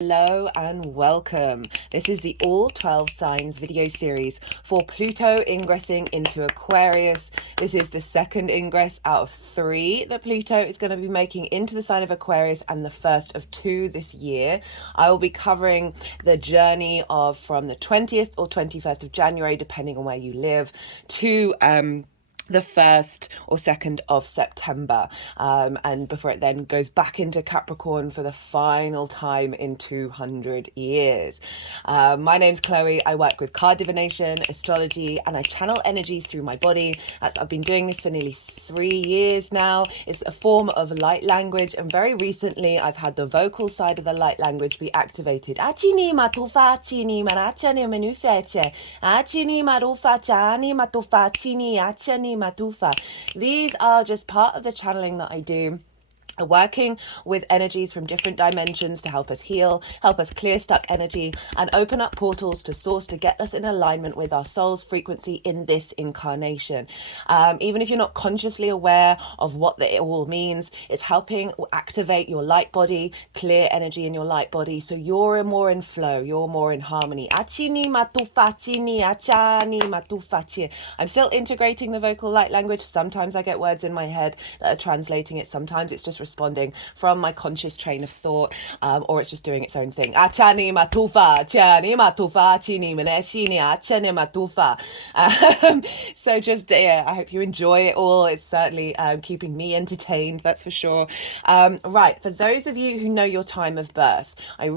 Hello and welcome. This is the All 12 Signs video series for Pluto ingressing into Aquarius. This is the second ingress out of 3 that Pluto is going to be making into the sign of Aquarius, and the first of 2 this year. I will be covering the journey of from the 20th or 21st of January, depending on where you live, to the 1st or 2nd of September, and before it then goes back into Capricorn for the final time in 200 years. My name's Chloe. I work with card divination, astrology, and I channel energies through my body. I've been doing this for nearly 3 years now. It's a form of light language, and very recently I've had the vocal side of the light language be activated. These are just part of the channeling that I do, working with energies from different dimensions to help us heal, help us clear stuck energy, and open up portals to source to get us in alignment with our soul's frequency in this incarnation. Even if you're not consciously aware of what it all means, it's helping activate your light body, clear energy in your light body, so you're more in flow, you're more in harmony. I'm still integrating the vocal light language. Sometimes I get words in my head that are translating it. Sometimes it's just responding from my conscious train of thought, or it's just doing its own thing. So just I hope you enjoy it all. It's certainly keeping me entertained, that's for sure. Right, for those of you who know your time of birth, and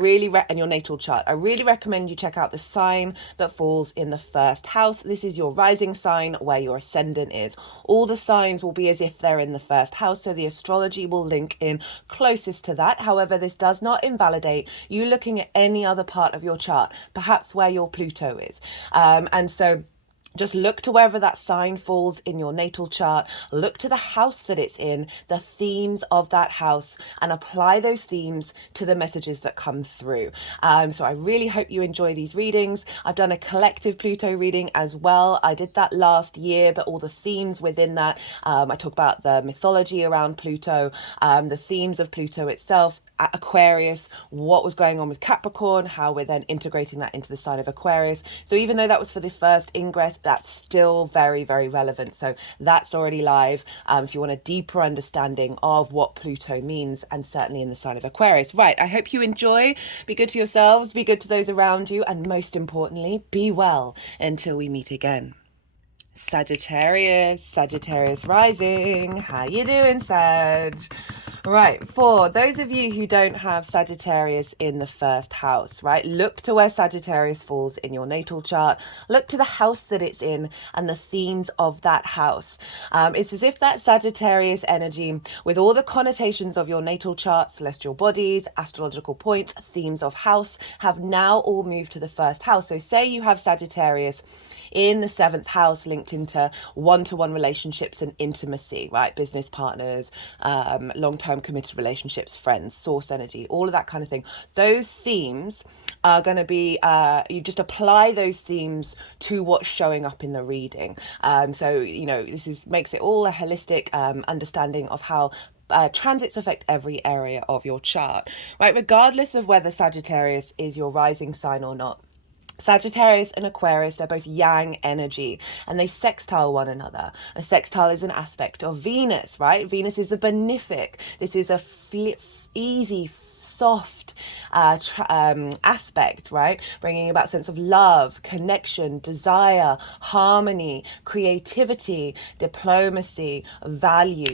your natal chart, I really recommend you check out the sign that falls in the first house. This is your rising sign where your ascendant is. All the signs will be as if they're in the first house, so the astrology will link in closest to that. However, this does not invalidate you looking at any other part of your chart, perhaps where your Pluto is. And so just look to wherever that sign falls in your natal chart, look to the house that it's in, the themes of that house, and apply those themes to the messages that come through. So I really hope you enjoy these readings. I've done a collective Pluto reading as well. I did that last year, but all the themes within that, I talk about the mythology around Pluto, the themes of Pluto itself, Aquarius, what was going on with Capricorn, how we're then integrating that into the sign of Aquarius. So even though that was for the first ingress, that's still very, very relevant. So that's already live if you want a deeper understanding of what Pluto means, and certainly in the sign of Aquarius. Right, I hope you enjoy. Be good to yourselves, be good to those around you, and most importantly, be well until we meet again. Sagittarius rising. How you doing, Sag? Right, for those of you who don't have Sagittarius in the first house, right, look to where Sagittarius falls in your natal chart. Look to the house that it's in and the themes of that house. It's as if that Sagittarius energy, with all the connotations of your natal chart, celestial bodies, astrological points, themes of house, have now all moved to the first house. So say you have Sagittarius in the 7th house, linked into one-to-one relationships and intimacy, right? Business partners, long-term committed relationships, friends, source energy, all of that kind of thing. Those themes are going to be, you just apply those themes to what's showing up in the reading. So, this makes it all a holistic understanding of how transits affect every area of your chart, right? Regardless of whether Sagittarius is your rising sign or not. Sagittarius and Aquarius, they're both yang energy, and they sextile one another. A sextile is an aspect of Venus, right? Venus is a benefic. This is a easy, soft aspect, right? Bringing about a sense of love, connection, desire, harmony, creativity, diplomacy, value.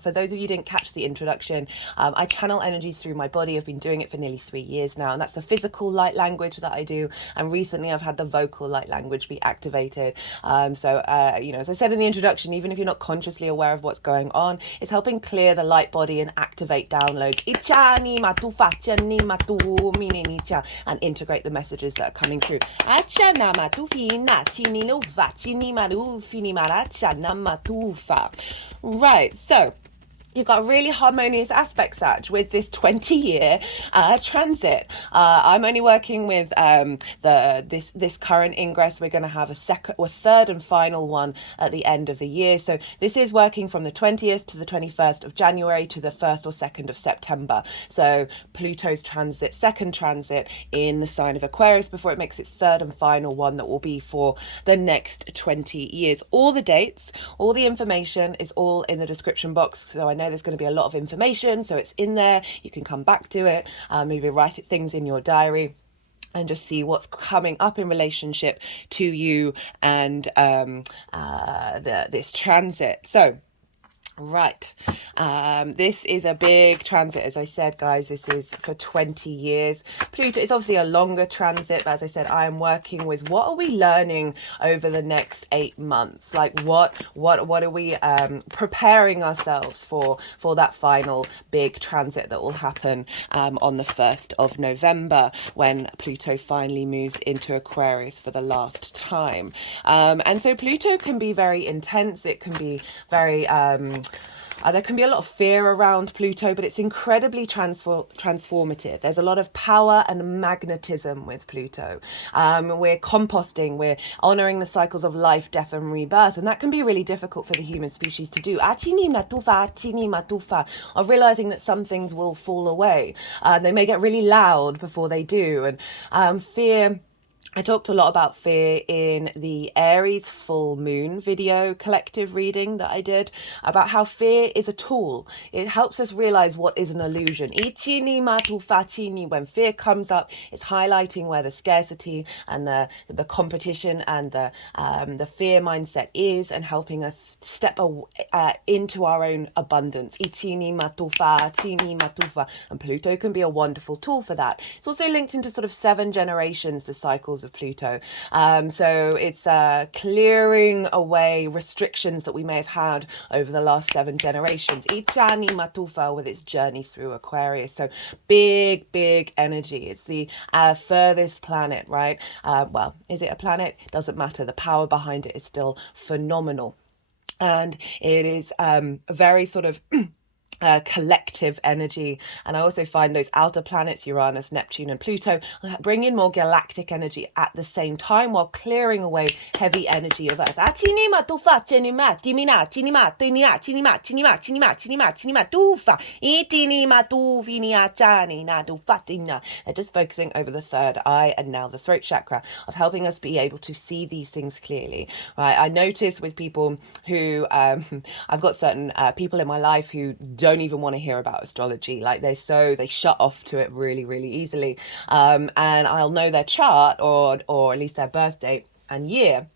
For those of you who didn't catch the introduction, I channel energies through my body. I've been doing it for nearly 3 years now, and that's the physical light language that I do. And recently I've had the vocal light language be activated. As I said in the introduction, even if you're not consciously aware of what's going on, it's helping clear the light body and activate downloads and integrate the messages that are coming through. Right, so you've got a really harmonious aspect, Sag, with this 20-year transit. I'm only working with this current ingress. We're going to have a second or third and final one at the end of the year. So this is working from the 20th to the 21st of January to the 1st or 2nd of September. So Pluto's transit, second transit in the sign of Aquarius before it makes its third and final one that will be for the next 20 years. All the dates, all the information is all in the description box. So I know there's going to be a lot of information, so it's in there. You can come back to it, maybe write things in your diary and just see what's coming up in relationship to you and this transit. So right, this is a big transit, as I said, guys. This is for 20 years. Pluto is obviously a longer transit, but as I said, I am working with what are we learning over the next 8 months. Like what are we preparing ourselves for that final big transit that will happen on the 1st of November when Pluto finally moves into Aquarius for the last time. And so Pluto can be very intense. It can be very there can be a lot of fear around Pluto, but it's incredibly transformative. There's a lot of power and magnetism with Pluto. We're composting, we're honouring the cycles of life, death and rebirth, and that can be really difficult for the human species to do. Of realising that some things will fall away. They may get really loud before they do, and fear. I talked a lot about fear in the Aries full moon video collective reading that I did, about how fear is a tool. It helps us realize what is an illusion. When fear comes up, it's highlighting where the scarcity and the competition and the fear mindset is, and helping us step into our own abundance. And Pluto can be a wonderful tool for that. It's also linked into sort of 7 generations, the cycles of Pluto. So it's clearing away restrictions that we may have had over the last 7 generations. Ichani Matufa with its journey through Aquarius. So big energy. It's the furthest planet, right? Well, is it a planet? Doesn't matter. The power behind it is still phenomenal. And it is very sort of collective energy. And I also find those outer planets, Uranus, Neptune and Pluto, bring in more galactic energy at the same time while clearing away heavy energy of Earth. They're just focusing over the third eye and now the throat chakra, of helping us be able to see these things clearly. Right? I notice with people who I've got certain people in my life who don't even want to hear about astrology. Like they shut off to it really easily. And I'll know their chart or at least their birth date and year,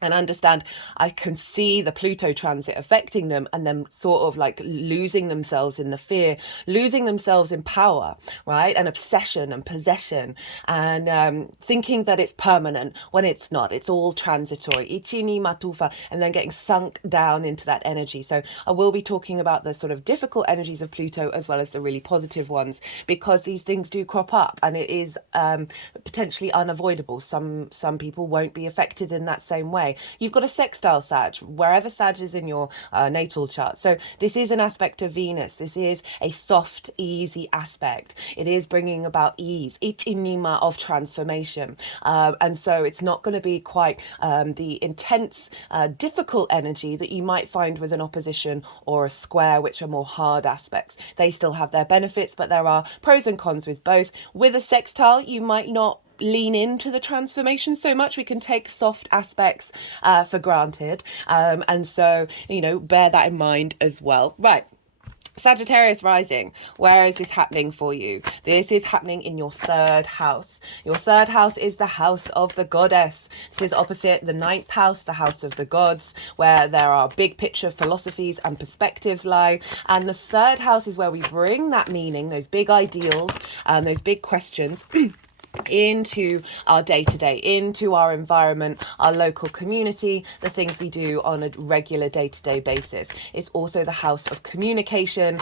and understand I can see the Pluto transit affecting them, and them sort of like losing themselves in the fear, losing themselves in power, right? And obsession and possession, and thinking that it's permanent when it's not. It's all transitory. Ichini matufa, and then getting sunk down into that energy. So I will be talking about the sort of difficult energies of Pluto as well as the really positive ones, because these things do crop up, and it is potentially unavoidable. Some people won't be affected in that same way. You've got a sextile Sag, wherever Sag is in your natal chart. So this is an aspect of Venus. This is a soft, easy aspect. It is bringing about ease, itinima of transformation. And so it's not going to be quite the intense, difficult energy that you might find with an opposition or a square, which are more hard aspects. They still have their benefits, but there are pros and cons with both. With a sextile, you might not lean into the transformation so much. We can take soft aspects for granted, and so bear that in mind as well. Right, Sagittarius rising, where is this happening for you? This is happening in your 3rd house. Your 3rd house is the house of the goddess. This is opposite the 9th house, the house of the gods, where there are big picture philosophies and perspectives lie. And the 3rd house is where we bring that meaning, those big ideals, those big questions into our day-to-day, into our environment, our local community, the things we do on a regular day-to-day basis. It's also the house of communication,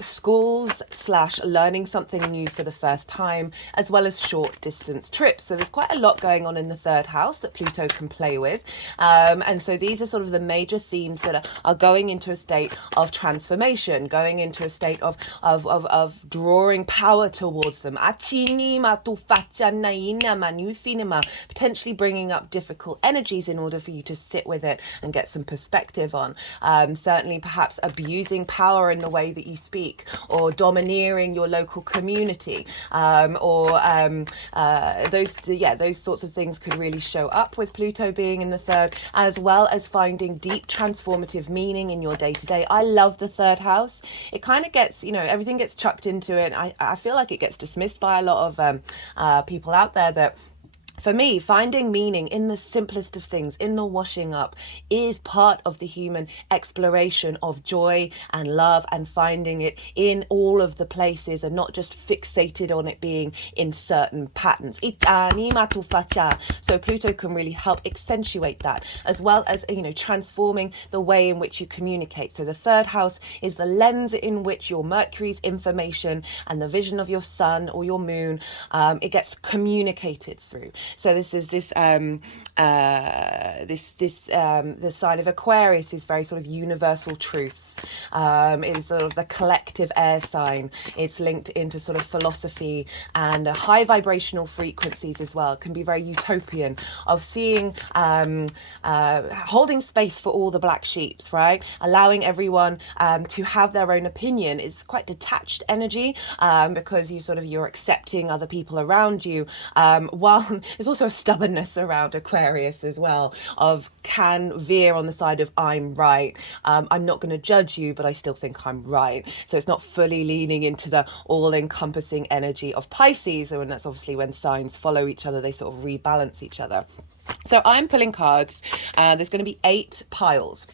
schools / learning something new for the first time, as well as short distance trips. So there's quite a lot going on in the third house that Pluto can play with. And so these are sort of the major themes that are going into a state of transformation, going into a state of drawing power towards them. Potentially bringing up difficult energies in order for you to sit with it and get some perspective on. Certainly perhaps abusing power in the way that you speak, or domineering your local community, those sorts of things could really show up with Pluto being in the third, as well as finding deep transformative meaning in your day-to-day. I love the third house. It kind of gets, everything gets chucked into it. I feel like it gets dismissed by a lot of people out there, that for me, finding meaning in the simplest of things, in the washing up, is part of the human exploration of joy and love, and finding it in all of the places and not just fixated on it being in certain patterns. So Pluto can really help accentuate that, as well as, transforming the way in which you communicate. So the third house is the lens in which your Mercury's information and the vision of your sun or your moon, it gets communicated through. So this is the sign of Aquarius is very sort of universal truths. It is sort of the collective air sign. It's linked into sort of philosophy and high vibrational frequencies as well. It can be very utopian, of seeing, holding space for all the black sheeps, right? Allowing everyone to have their own opinion. It's quite detached energy, because you're accepting other people around you, while there's also a stubbornness around Aquarius as well, of can veer on the side of I'm right. I'm not going to judge you, but I still think I'm right. So it's not fully leaning into the all-encompassing energy of Pisces, and that's obviously when signs follow each other, they sort of rebalance each other. So I'm pulling cards. There's going to be 8 piles.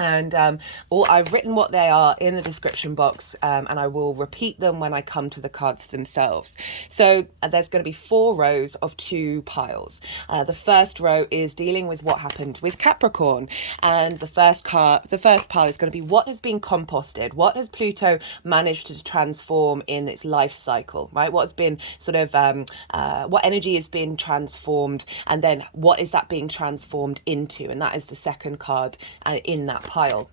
And I've written what they are in the description box, and I will repeat them when I come to the cards themselves. So there's going to be 4 rows of 2 piles. The first row is dealing with what happened with Capricorn, and the first pile is going to be what has been composted, what has Pluto managed to transform in its life cycle, right? What's been sort of what energy has been transformed, and then what is that being transformed into? And that is the second card in that pile.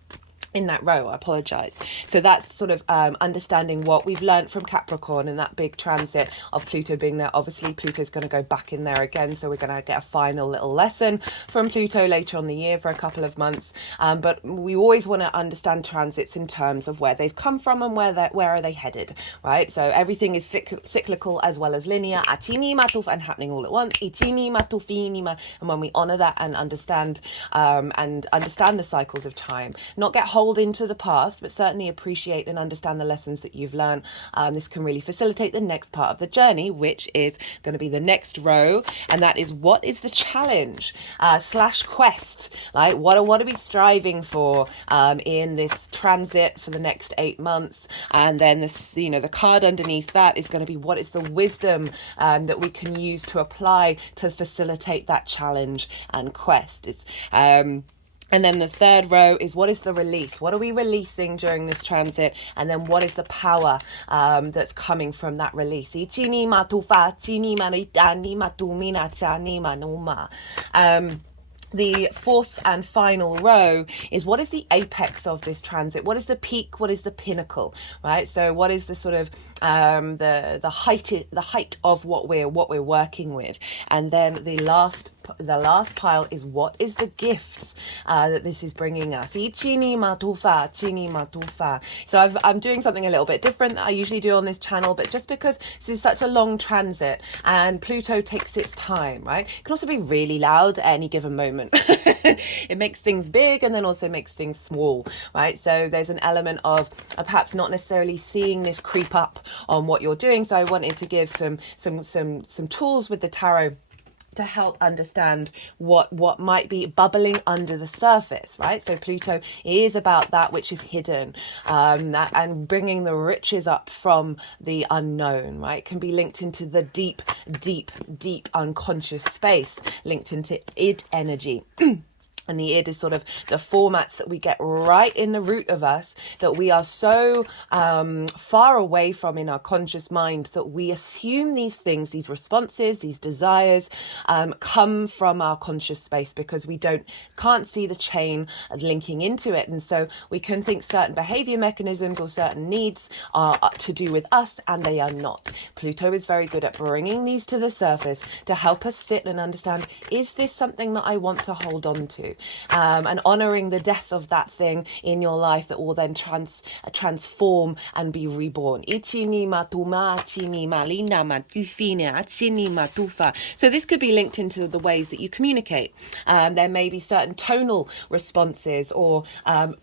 In that row, I apologize. So that's sort of understanding what we've learned from Capricorn and that big transit of Pluto being there. Obviously, Pluto's going to go back in there again, so we're going to get a final little lesson from Pluto later on the year for a couple of months. But we always want to understand transits in terms of where they've come from and where are they headed, right? So everything is cyclical as well as linear, and happening all at once. And when we honor that and understand the cycles of time, not get hold into the past, but certainly appreciate and understand the lessons that you've learned. This can really facilitate the next part of the journey, which is going to be the next row, and that is what is the challenge / quest, like what are we striving for in this transit for the next 8 months. And then this, the card underneath that is going to be what is the wisdom that we can use to apply to facilitate that challenge and quest. It's and then the third row is what is the release? What are we releasing during this transit? And then what is the power that's coming from that release? The fourth and final row is what is the apex of this transit? What is the peak? What is the pinnacle? Right. So what is the sort of the height of what we're working with? And then the last pile is what is the gift that this is bringing us. So I'm doing something a little bit different that I usually do on this channel, but just because this is such a long transit and Pluto takes its time, right? It can also be really loud at any given moment. It makes things big and then also makes things small, right? So there's an element of perhaps not necessarily seeing this creep up on what you're doing. So I wanted to give some tools with the tarot to help understand what might be bubbling under the surface, right? So Pluto is about that which is hidden, and bringing the riches up from the unknown, right? It can be linked into the deep, deep, deep unconscious space, linked into id energy. And the id is sort of the formats that we get right in the root of us, that we are so far away from in our conscious mind, that we assume these things, these responses, these desires come from our conscious space, because we can't see the chain linking into it. And so we can think certain behavior mechanisms or certain needs are to do with us, and they are not. Pluto is very good at bringing these to the surface to help us sit and understand, is this something that I want to hold on to? And honoring the death of that thing in your life that will then transform and be reborn. So this could be linked into the ways that you communicate. There may be certain tonal responses or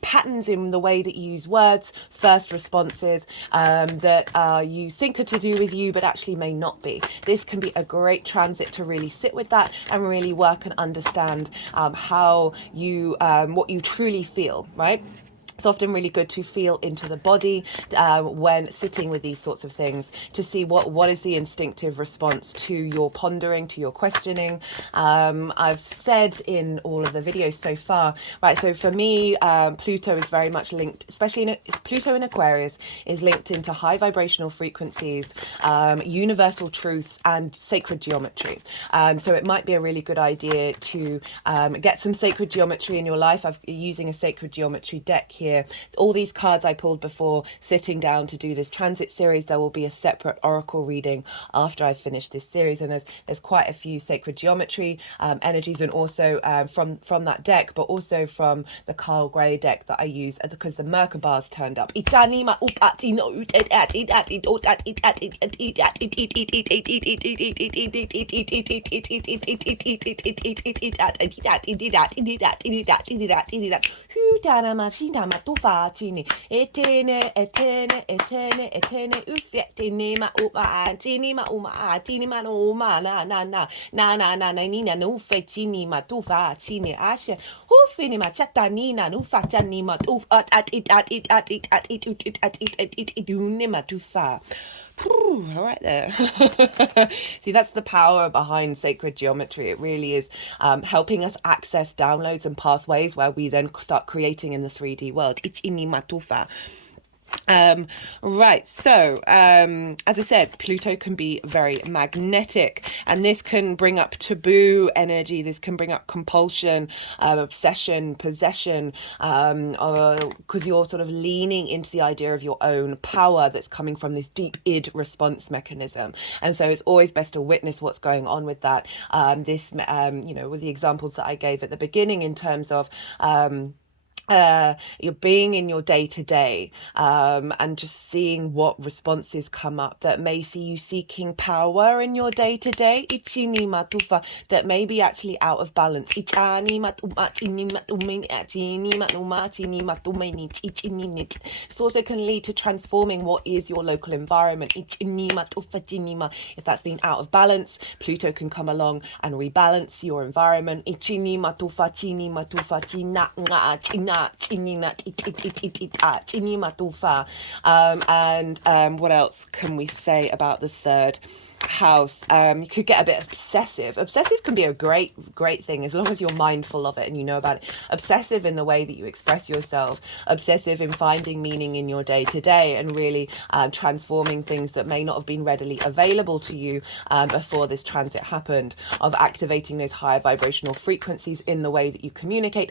patterns in the way that you use words, first responses that you think are to do with you but actually may not be. This can be a great transit to really sit with that and really work and understand how you what you truly feel, right? It's often really good to feel into the body when sitting with these sorts of things, to see what is the instinctive response to your pondering, to your questioning. I've said in all of the videos so far, right, so for me, Pluto is very much linked, especially Pluto in Aquarius is linked into high vibrational frequencies, universal truths, and sacred geometry. So it might be a really good idea to get some sacred geometry in your life. I'm using a sacred geometry deck here. All these cards I pulled before sitting down to do this transit series. There will be a separate oracle reading after I finish this series, and there's quite a few sacred geometry energies, and also from that deck, but also from the Carl Gray deck that I use because the Merkabah's turned up. See, that's the power behind sacred geometry. It really is helping us access downloads and pathways where we then start creating in the 3D world. Right, so as I said, Pluto can be very magnetic, and this can bring up taboo energy. This can bring up compulsion, obsession, possession, because you're sort of leaning into the idea of your own power that's coming from this deep id response mechanism. And so it's always best to witness what's going on with that. With the examples that I gave at the beginning in terms of you're being in your day-to-day and just seeing what responses come up that may see you seeking power in your day-to-day, that may be actually out of balance. This also can lead to transforming what is your local environment. If that's been out of balance, Pluto can come along and rebalance your environment. And what else can we say about the third house? You could get a bit obsessive. Obsessive can be a great thing as long as you're mindful of it and you know about it. Obsessive in the way that you express yourself, obsessive in finding meaning in your day-to-day and really transforming things that may not have been readily available to you before this transit happened, of activating those higher vibrational frequencies in the way that you communicate.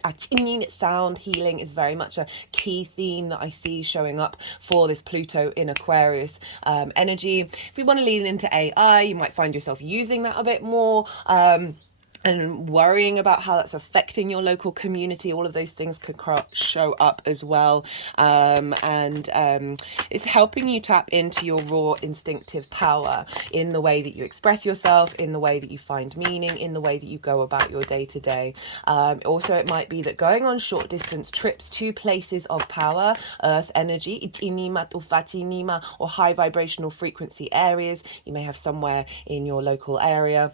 Sound healing is very much a key theme that I see showing up for this Pluto in Aquarius energy. If we want to lean into AI, you might find yourself using that a bit more. And worrying about how that's affecting your local community. All of those things could show up as well. It's helping you tap into your raw instinctive power in the way that you express yourself, in the way that you find meaning, in the way that you go about your day-to-day. Also, it might be that going on short distance trips to places of power, earth energy, or high vibrational frequency areas. You may have somewhere in your local area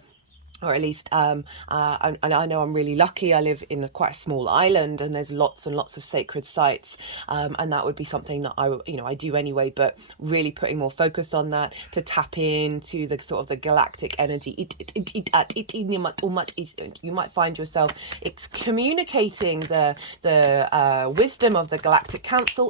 or at least I know I'm really lucky. I live in quite a small island, and there's lots and lots of sacred sites, and that would be something that I do anyway. But really putting more focus on that to tap into the sort of the galactic energy. You might find yourself communicating the wisdom of the Galactic Council.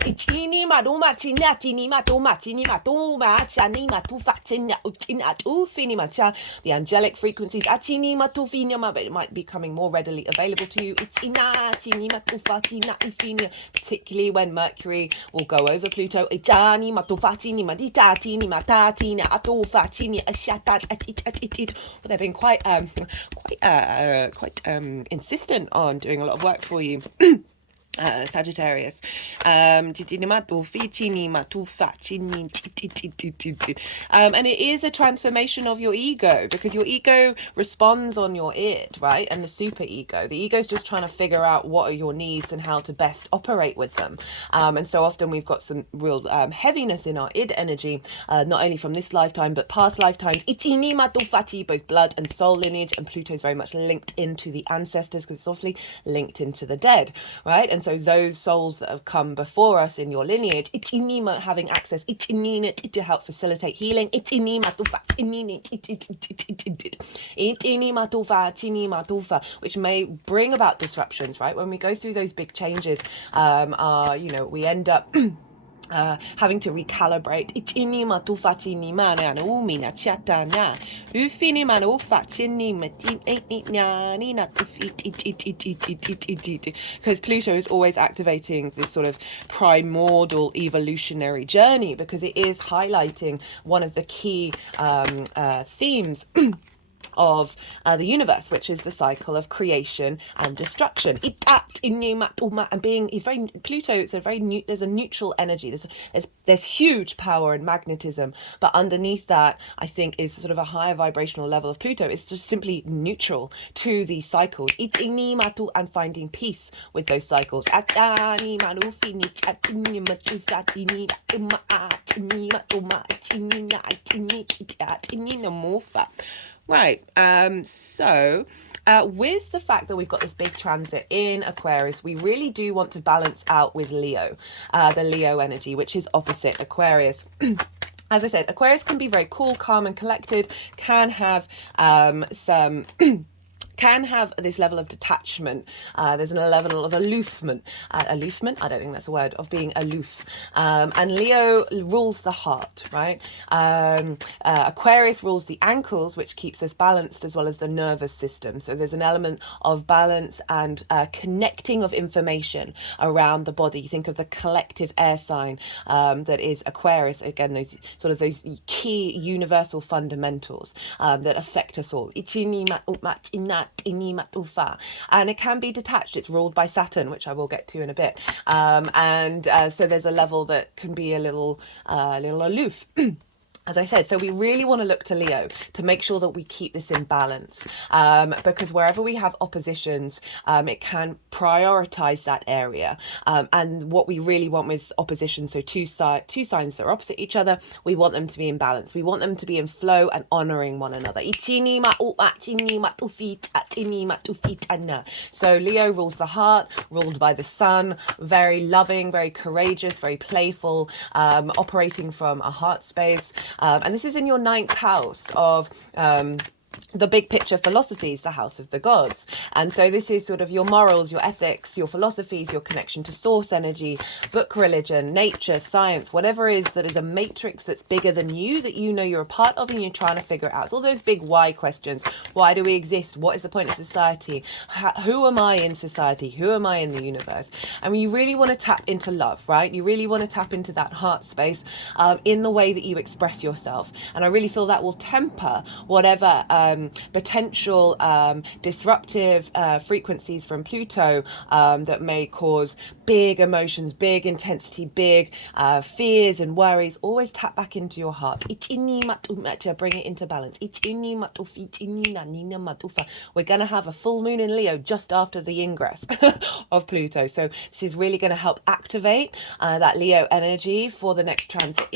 The angelic frequencies, but it might be becoming more readily available to you. Particularly when Mercury will go over Pluto. They've been quite insistent on doing a lot of work for you. Sagittarius. And it is a transformation of your ego, because your ego responds on your id, right? And the super ego. The ego is just trying to figure out what are your needs and how to best operate with them. And so often we've got some real heaviness in our id energy, not only from this lifetime, but past lifetimes. Both blood and soul lineage, and Pluto is very much linked into the ancestors, because it's obviously linked into the dead, right? And so those souls that have come before us in your lineage, having access to help facilitate healing, which may bring about disruptions, right? When we go through those big changes, we end up having to recalibrate. Because Pluto is always activating this sort of primordial evolutionary journey, because it is highlighting one of the key themes of the universe, which is the cycle of creation and destruction. And being, he's very Pluto. It's a very there's a neutral energy. There's huge power and magnetism, but underneath that, I think, is sort of a higher vibrational level of Pluto. It's just simply neutral to these cycles, and finding peace with those cycles. Right, so with the fact that we've got this big transit in Aquarius, we really do want to balance out with Leo, the Leo energy, which is opposite Aquarius. As I said, Aquarius can be very cool, calm and collected, can have can have this level of detachment. There's a level of aloofment. Aloofment? I don't think that's a word, of being aloof. And Leo rules the heart, right? Aquarius rules the ankles, which keeps us balanced, as well as the nervous system. So there's an element of balance and connecting of information around the body. You think of the collective air sign that is Aquarius. Again, those key universal fundamentals that affect us all. And it can be detached. It's ruled by Saturn, which I will get to in a bit. So there's a level that can be a little aloof. As I said, so we really want to look to Leo to make sure that we keep this in balance, because wherever we have oppositions, it can prioritize that area. And what we really want with opposition, so two signs that are opposite each other, we want them to be in balance. We want them to be in flow and honoring one another. So Leo rules the heart, ruled by the sun, very loving, very courageous, very playful, operating from a heart space. And this is in your 9th house of the big picture philosophies, the house of the gods. And so this is sort of your morals, your ethics, your philosophies, your connection to source energy, book religion, nature, science, whatever it is that is a matrix that's bigger than you, that you know you're a part of and you're trying to figure it out. It's all those big why questions. Why do we exist? What is the point of society? Who am I in society? Who am I in the universe? And you really want to tap into love, right? You really want to tap into that heart space in the way that you express yourself. And I really feel that will temper whatever potential disruptive frequencies from Pluto that may cause big emotions, big intensity, big fears and worries. Always tap back into your heart. Bring it into balance. We're going to have a full moon in Leo just after the ingress of Pluto. So this is really going to help activate that Leo energy for the next transit.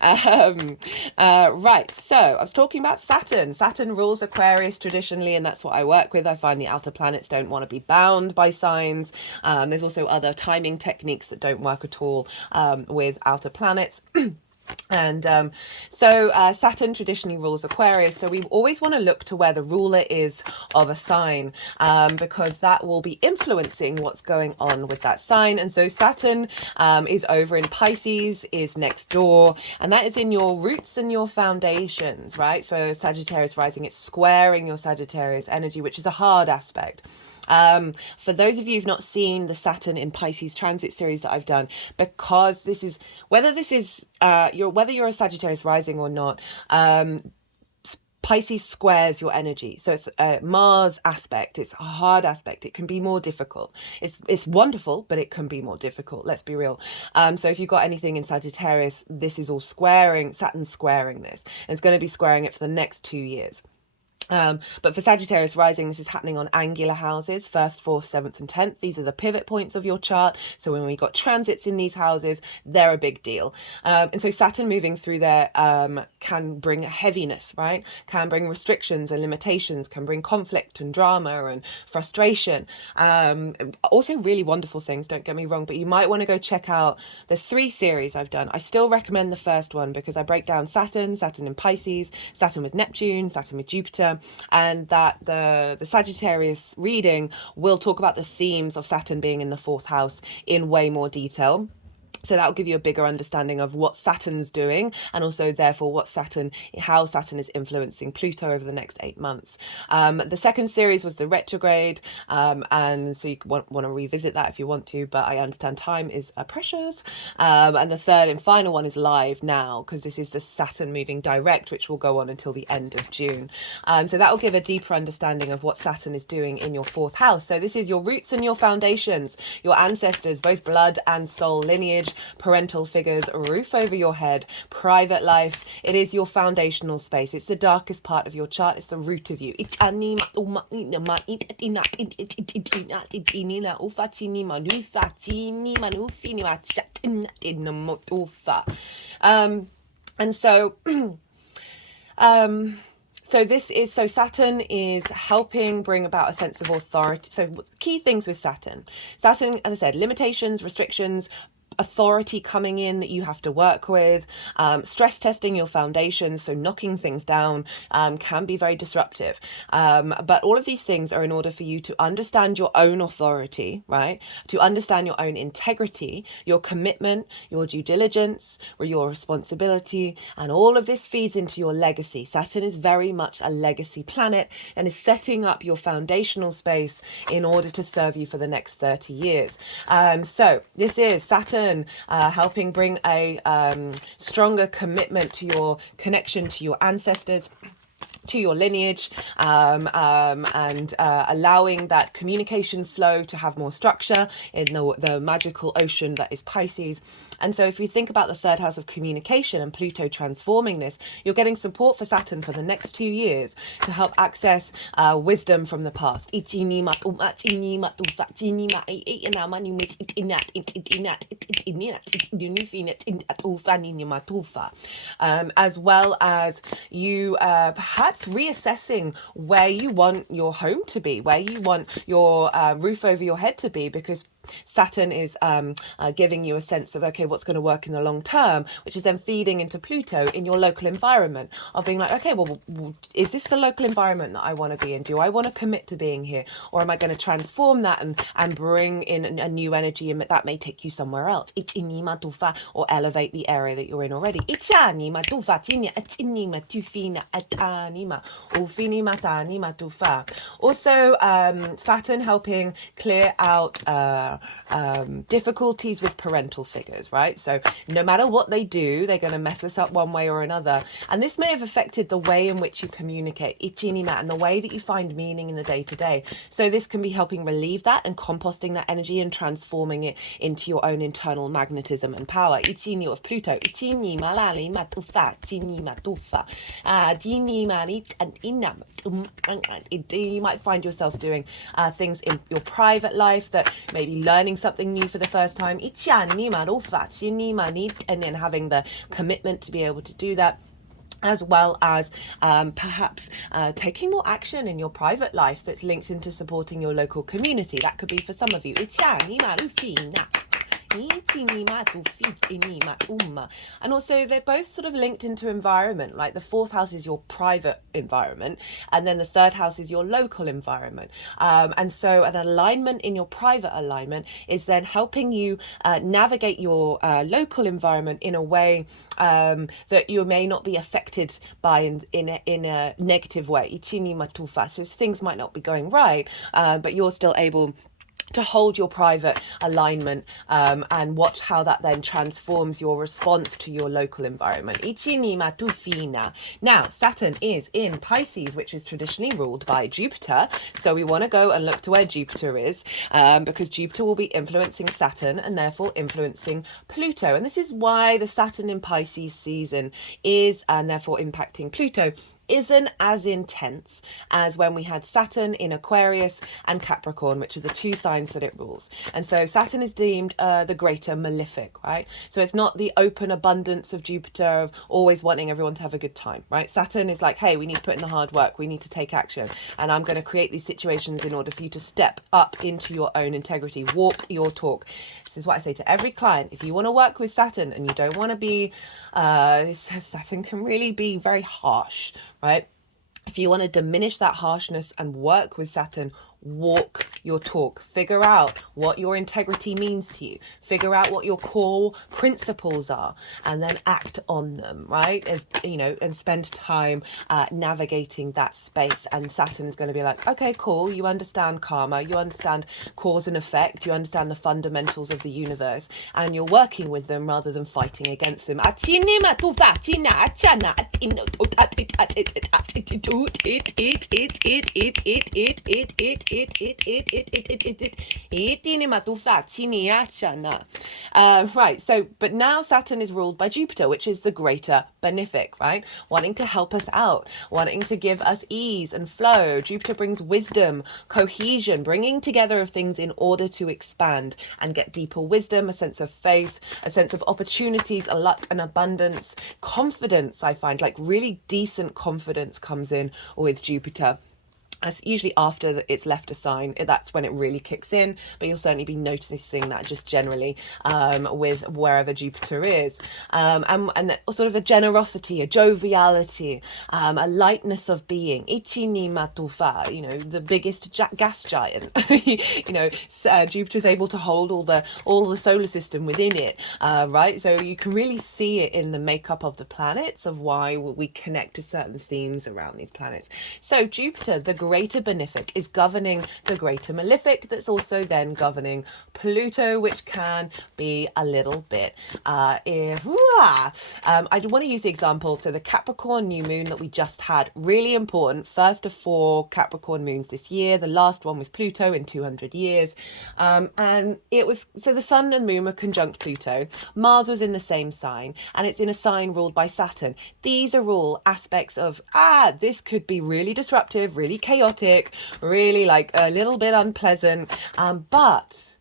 Right, so I was talking about Saturn. Saturn rules Aquarius traditionally, and that's what I work with. I find the outer planets don't want to be bound by signs. There's also other timing techniques that don't work at all with outer planets. And Saturn traditionally rules Aquarius, so we always want to look to where the ruler is of a sign, because that will be influencing what's going on with that sign. And so Saturn is over in Pisces, is next door, and that is in your roots and your foundations, right? For Sagittarius rising, it's squaring your Sagittarius energy, which is a hard aspect. For those of you who've not seen the Saturn in Pisces transit series that I've done, because this is whether you're a Sagittarius rising or not, Pisces squares your energy. So it's a Mars aspect. It's a hard aspect. It can be more difficult. It's wonderful, but it can be more difficult. Let's be real. So if you've got anything in Sagittarius, this is all squaring, Saturn squaring this. And it's going to be squaring it for the next 2 years. But for Sagittarius rising, this is happening on angular houses, 1st, 4th, 7th and 10th. These are the pivot points of your chart. So when we got transits in these houses, they're a big deal. And so Saturn moving through there can bring heaviness, right? Can bring restrictions and limitations, can bring conflict and drama and frustration. Also really wonderful things, don't get me wrong, but you might want to go check out, there's 3 series I've done. I still recommend the first one because I break down Saturn in Pisces, Saturn with Neptune, Saturn with Jupiter, and that the Sagittarius reading will talk about the themes of Saturn being in the 4th house in way more detail. So that will give you a bigger understanding of what Saturn's doing, and also therefore how Saturn is influencing Pluto over the next 8 months. The second series was the retrograde, and so you want to revisit that if you want to, but I understand time is precious. And the third and final one is live now, because this is the Saturn moving direct, which will go on until the end of June. So that will give a deeper understanding of what Saturn is doing in your 4th house. So this is your roots and your foundations, your ancestors, both blood and soul lineage, parental figures, a roof over your head, private life. It is your foundational space. It's the darkest part of your chart. It's the root of you. And so so Saturn is helping bring about a sense of authority. So key things with Saturn, as I said, limitations, restrictions, authority coming in that you have to work with, stress testing your foundations, so knocking things down can be very disruptive. But all of these things are in order for you to understand your own authority, right? To understand your own integrity, your commitment, your due diligence, or your responsibility, and all of this feeds into your legacy. Saturn is very much a legacy planet and is setting up your foundational space in order to serve you for the next 30 years. So this is Saturn helping bring a stronger commitment to your connection to your ancestors, to your lineage, and allowing that communication flow to have more structure in the magical ocean that is Pisces. And so if you think about the 3rd house of communication and Pluto transforming this, you're getting support for Saturn for the next 2 years to help access wisdom from the past. As well as you perhaps reassessing where you want your home to be, where you want your roof over your head to be, because Saturn is giving you a sense of, okay, what's going to work in the long term, which is then feeding into Pluto in your local environment of being like, okay, well, is this the local environment that I want to be in? Do I want to commit to being here? Or am I going to transform that and bring in a new energy, and that may take you somewhere else? Or elevate the area that you're in already. Also, Saturn helping clear out difficulties with parental figures, right? So no matter what they do, they're going to mess us up one way or another. And this may have affected the way in which you communicate, and the way that you find meaning in the day-to-day. So this can be helping relieve that and composting that energy and transforming it into your own internal magnetism and power. Of Pluto. You might find yourself doing things in your private life that maybe learning something new for the first time, and then having the commitment to be able to do that, as well as perhaps taking more action in your private life that's linked into supporting your local community. That could be for some of you. And also they're both sort of linked into environment. Like the fourth house is your private environment, and then the third house is your local environment. And so an alignment in your private alignment is then helping you navigate your local environment in a way that you may not be affected by in a negative way. So things might not be going right, but you're still able to hold your private alignment and watch how that then transforms your response to your local environment. Now, Saturn is in Pisces, which is traditionally ruled by Jupiter. So we want to go and look to where Jupiter is, because Jupiter will be influencing Saturn and therefore influencing Pluto. And this is why the Saturn in Pisces season is, and therefore impacting Pluto, isn't as intense as when we had Saturn in Aquarius and Capricorn, which are the two signs that it rules. And so Saturn is deemed the greater malefic, right? So it's not the open abundance of Jupiter of always wanting everyone to have a good time, right? Saturn is like, hey, we need to put in the hard work, we need to take action, and I'm going to create these situations in order for you to step up into your own integrity, walk your talk. This is what I say to every client. If you want to work with Saturn and you don't want to be, Saturn can really be very harsh, right? If you want to diminish that harshness and work with Saturn, walk your talk. Figure out what your integrity means to you. Figure out what your core principles are, and then act on them, right? As you know, and spend time navigating that space. And Saturn's going to be like, okay, cool. You understand karma. You understand cause and effect. You understand the fundamentals of the universe, and you're working with them rather than fighting against them. Right, so but now Saturn is ruled by Jupiter, which is the greater benefic, right? Wanting to help us out, wanting to give us ease and flow. Jupiter brings wisdom, cohesion, bringing together of things in order to expand and get deeper wisdom, a sense of faith, a sense of opportunities, a luck and abundance, confidence. I find like really decent confidence comes in with Jupiter. As usually after it's left a sign, that's when it really kicks in, but you'll certainly be noticing that just generally with wherever Jupiter is. And sort of a generosity, a joviality, a lightness of being. Ichini matufa, you know, the biggest gas giant. You know, Jupiter's able to hold all the solar system within it, right? So you can really see it in the makeup of the planets, of why we connect to certain themes around these planets. So Jupiter, the greater benefic, is governing the greater malefic, that's also then governing Pluto, which can be a little bit I want to use the example, so the Capricorn new moon that we just had, really important, first of 4 Capricorn moons this year. The last one was Pluto in 200 years, and it was, so the sun and moon were conjunct Pluto. Mars was in the same sign, and it's in a sign ruled by Saturn. These are all aspects of this could be really disruptive, really chaotic, really like a little bit unpleasant, but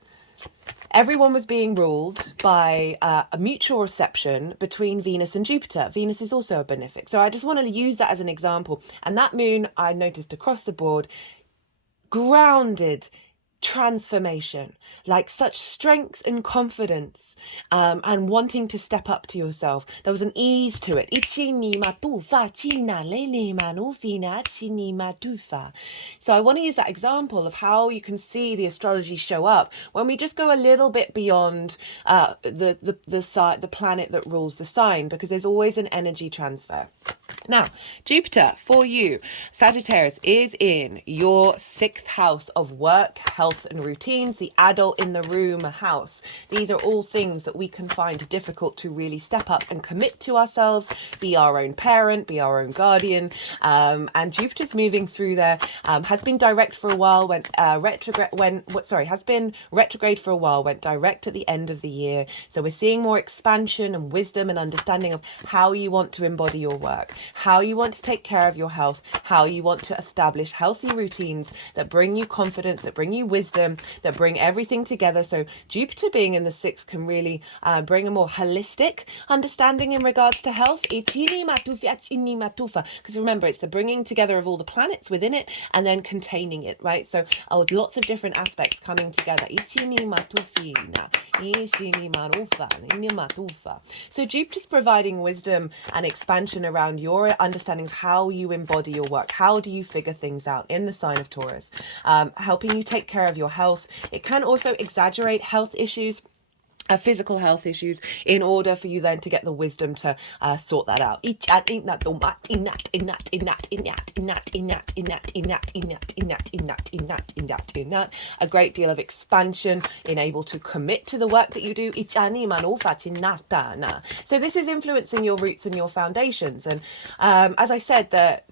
everyone was being ruled by a mutual reception between Venus and Jupiter. Venus is also a benefic. So I just want to use that as an example. And that moon, I noticed across the board, grounded transformation, like such strength and confidence, and wanting to step up to yourself. There was an ease to it. So I want to use that example of how you can see the astrology show up when we just go a little bit beyond the planet that rules the sign, because there's always an energy transfer. Now, Jupiter for you, Sagittarius, is in your 6th house of work, health and routines, the adult in the room house. These are all things that we can find difficult to really step up and commit to ourselves, be our own parent, be our own guardian. And Jupiter's moving through there, has been direct for a while, has been retrograde for a while, went direct at the end of the year. So we're seeing more expansion and wisdom and understanding of how you want to embody your work, how you want to take care of your health, how you want to establish healthy routines that bring you confidence, that bring you wisdom, wisdom that bring everything together. So Jupiter being in the 6th can really bring a more holistic understanding in regards to health. Because remember, it's the bringing together of all the planets within it and then containing it, right? So lots of different aspects coming together. So Jupiter's providing wisdom and expansion around your understanding of how you embody your work. How do you figure things out in the sign of Taurus? Helping you take care of your health. It can also exaggerate health issues, physical health issues, in order for you then to get the wisdom to sort that out. A great deal of expansion in able to commit to the work that you do. So this is influencing your roots and your foundations. And as I said, that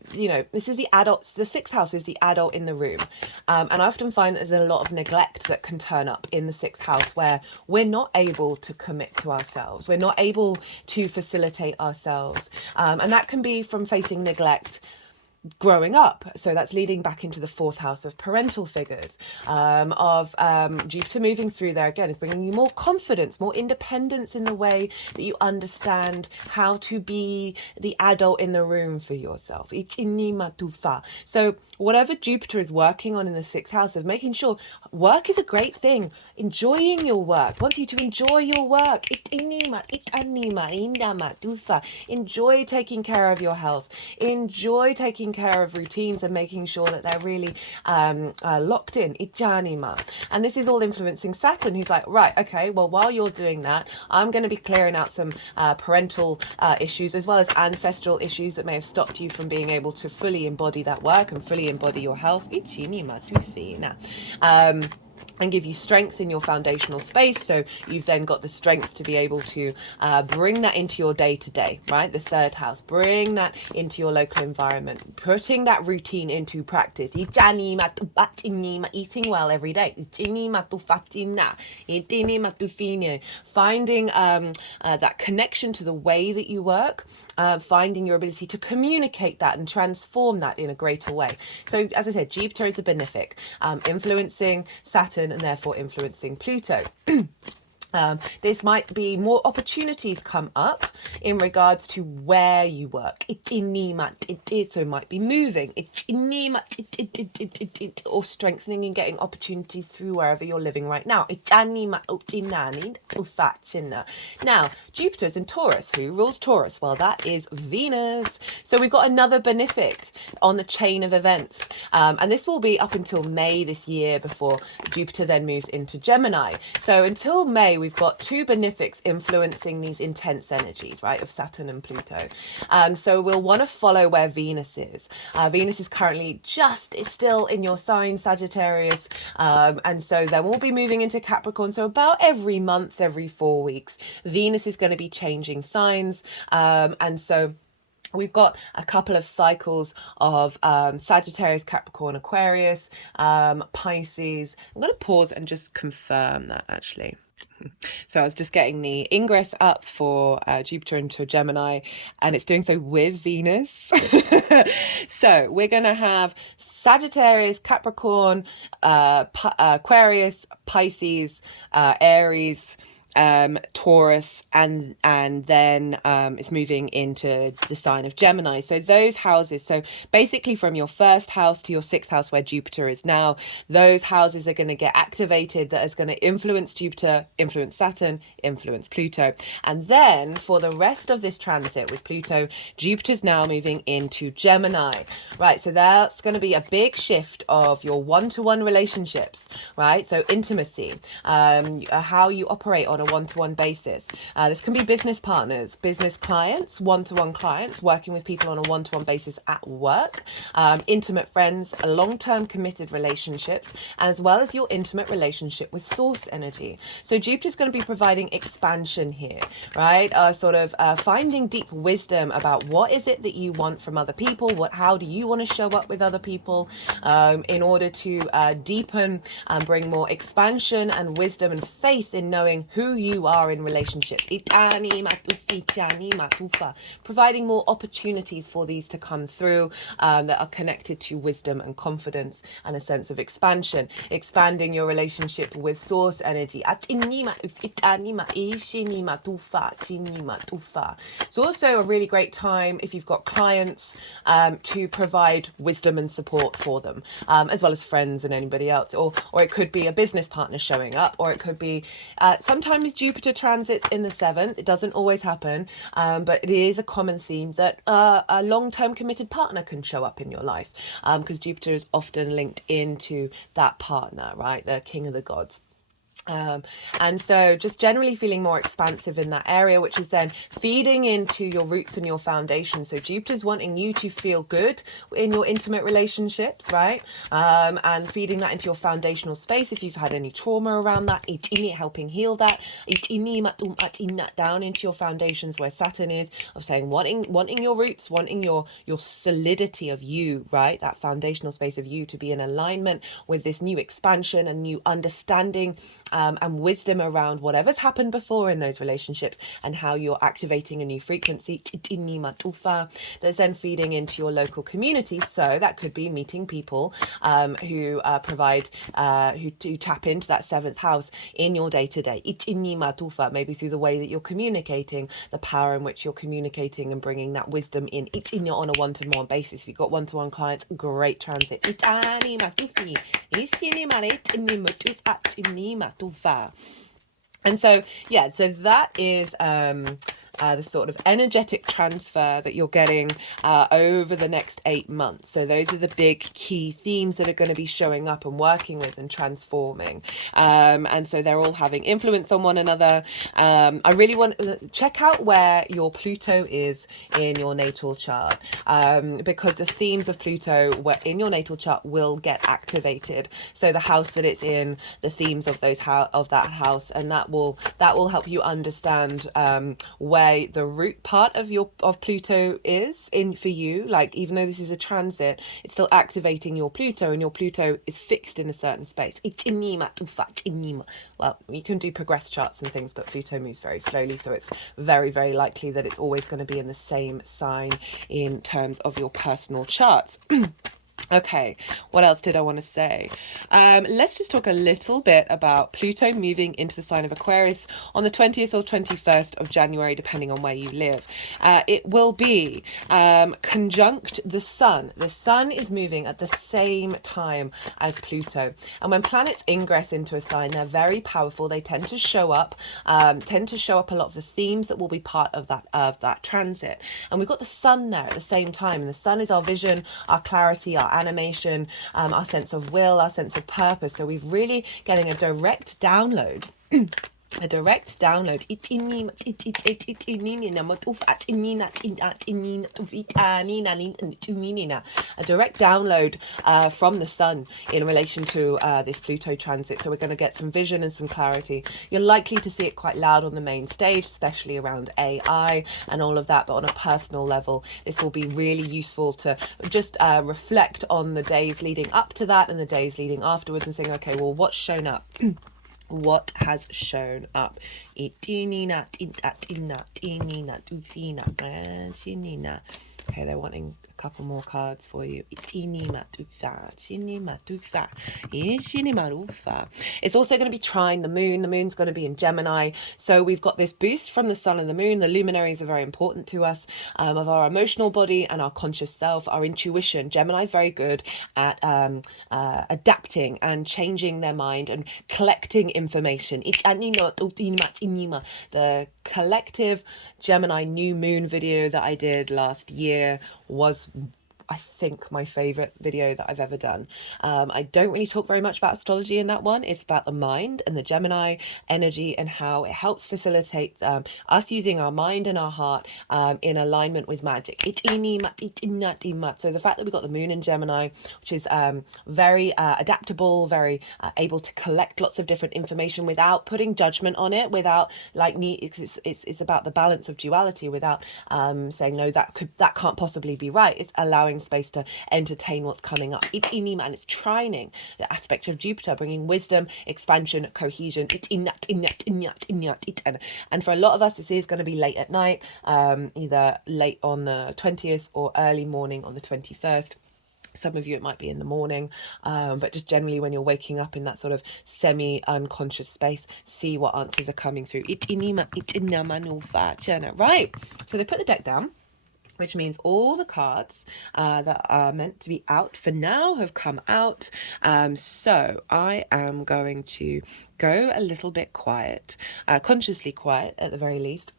this is the adults. The 6th house is the adult in the room, and I often find that there's a lot of neglect that can turn up in the 6th house, where we're not able to commit to ourselves. We're not able to facilitate ourselves. And that can be from facing neglect growing up. So that's leading back into the 4th house of parental figures, of Jupiter moving through there again is bringing you more confidence, more independence in the way that you understand how to be the adult in the room for yourself. So whatever Jupiter is working on in the 6th house, of making sure work is a great thing, enjoying your work, wants you to enjoy your work. Enjoy taking care of your health, enjoy taking care of routines and making sure that they're really locked in. And this is all influencing Saturn, who's like, right, okay, well, while you're doing that, I'm going to be clearing out some parental issues, as well as ancestral issues that may have stopped you from being able to fully embody that work and fully embody your health. And give you strength in your foundational space. So you've then got the strength to be able to bring that into your day-to-day, right? The 3rd house, bring that into your local environment, putting that routine into practice. Eating well every day. Finding that connection to the way that you work, finding your ability to communicate that and transform that in a greater way. So as I said, Jupiter is a benefic, influencing Saturn and therefore influencing Pluto. This might be more opportunities come up in regards to where you work. So it might be moving or strengthening and getting opportunities through wherever you're living right now. Now, Jupiter's in Taurus. Who rules Taurus? Well, that is Venus. So we've got another benefic on the chain of events. And this will be up until May this year, before Jupiter then moves into Gemini. So until May, we've got 2 benefics influencing these intense energies, right, of Saturn and Pluto. So we'll want to follow where Venus is. Venus is currently is still in your sign, Sagittarius. And so then we'll be moving into Capricorn. So about every month, every 4 weeks, Venus is going to be changing signs. And so we've got a couple of cycles of Sagittarius, Capricorn, Aquarius, Pisces. I'm going to pause and just confirm that actually. So I was just getting the ingress up for Jupiter into Gemini, and it's doing so with Venus. So we're going to have Sagittarius, Capricorn, Aquarius, Pisces, Aries, Taurus, and then it's moving into the sign of Gemini. So those houses, so basically from your 1st house to your 6th house where Jupiter is now, those houses are going to get activated. That is going to influence Jupiter, influence Saturn, influence Pluto. And then for the rest of this transit with Pluto, Jupiter's now moving into Gemini, right? So that's going to be a big shift of your one-to-one relationships, right? So intimacy, how you operate on a one-to-one basis. This can be business partners, business clients, one-to-one clients, working with people on a one-to-one basis at work, intimate friends, long-term committed relationships, as well as your intimate relationship with source energy. So Jupiter's going to be providing expansion here, right? Finding deep wisdom about what is it that you want from other people, how do you want to show up with other people, in order to deepen and bring more expansion and wisdom and faith in knowing who who you are in relationships. Providing more opportunities for these to come through that are connected to wisdom and confidence and a sense of expansion. Expanding your relationship with source energy. It's also a really great time if you've got clients to provide wisdom and support for them, as well as friends and anybody else. Or it could be a business partner showing up, or it could be sometimes Jupiter transits in the 7th. It doesn't always happen, but it is a common theme that a long-term committed partner can show up in your life, because Jupiter is often linked into that partner, right? The king of the gods. And so just generally feeling more expansive in that area, which is then feeding into your roots and your foundation. So Jupiter's wanting you to feel good in your intimate relationships, right? And feeding that into your foundational space. If you've had any trauma around that, helping heal that, down into your foundations where Saturn is, of saying wanting your roots, wanting your solidity of you, right? That foundational space of you to be in alignment with this new expansion and new understanding and wisdom around whatever's happened before in those relationships and how you're activating a new frequency that's then feeding into your local community. So that could be meeting people who provide, who tap into that 7th house in your day-to-day, maybe through the way that you're communicating, the power in which you're communicating and bringing that wisdom in on a one-to-one basis. If you've got one-to-one clients, great transit. And so, yeah, so that is the sort of energetic transfer that you're getting over the next 8 months. So those are the big key themes that are going to be showing up and working with and transforming. And so they're all having influence on one another. I really want to check out where your Pluto is in your natal chart, because the themes of Pluto in your natal chart will get activated. So the house that it's in, the themes of that house, and that will help you understand where the root part of Pluto is in for you. Like, even though this is a transit, it's still activating your Pluto, and your Pluto is fixed in a certain space. Well, you can do progress charts and things, but Pluto moves very slowly, so it's very, very likely that it's always going to be in the same sign in terms of your personal charts. Okay, what else did I want to say? Let's just talk a little bit about Pluto moving into the sign of Aquarius on the 20th or 21st of January, depending on where you live. It will be conjunct the Sun. The Sun is moving at the same time as Pluto. And when planets ingress into a sign, they're very powerful. They tend to show up a lot of the themes that will be part of that transit. And we've got the Sun there at the same time. And the Sun is our vision, our clarity, our animation, our sense of will, our sense of purpose. So we're really getting a direct download. A direct download. A direct download from the Sun in relation to this Pluto transit. So we're going to get some vision and some clarity. You're likely to see it quite loud on the main stage, especially around AI and all of that. But on a personal level, this will be really useful to just reflect on the days leading up to that and the days leading afterwards and saying, okay, well, what's shown up? What has shown up? Okay, they're wanting a couple more cards for you. It's also going to be trine the moon. The moon's going to be in Gemini. So we've got this boost from the Sun and the moon. The luminaries are very important to us, of our emotional body and our conscious self, our intuition. Gemini is very good at adapting and changing their mind and collecting information. The collective Gemini new moon video that I did last year was, I think, my favorite video that I've ever done. I don't really talk very much about astrology in that one. It's about the mind and the Gemini energy and how it helps facilitate us using our mind and our heart in alignment with magic. So the fact that we got the moon in Gemini, which is very adaptable, very able to collect lots of different information without putting judgment on it, without it's about the balance of duality, without saying no, that can't possibly be right. It's allowing in space to entertain what's coming up. It's inima, and it's trining the aspect of Jupiter, bringing wisdom, expansion, cohesion. It's and for a lot of us, this is going to be late at night, either late on the 20th or early morning on the 21st. Some of you, it might be in the morning, but just generally when you're waking up in that sort of semi-unconscious space, see what answers are coming through. Right, so they put the deck down, which means all the cards that are meant to be out for now have come out. So I am going to go a little bit quiet, consciously quiet at the very least.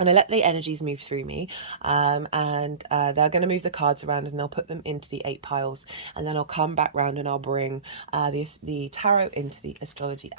And I let the energies move through me, and they're going to move the cards around and they'll put them into the 8 piles, and then I'll come back round and I'll bring the tarot into the astrology.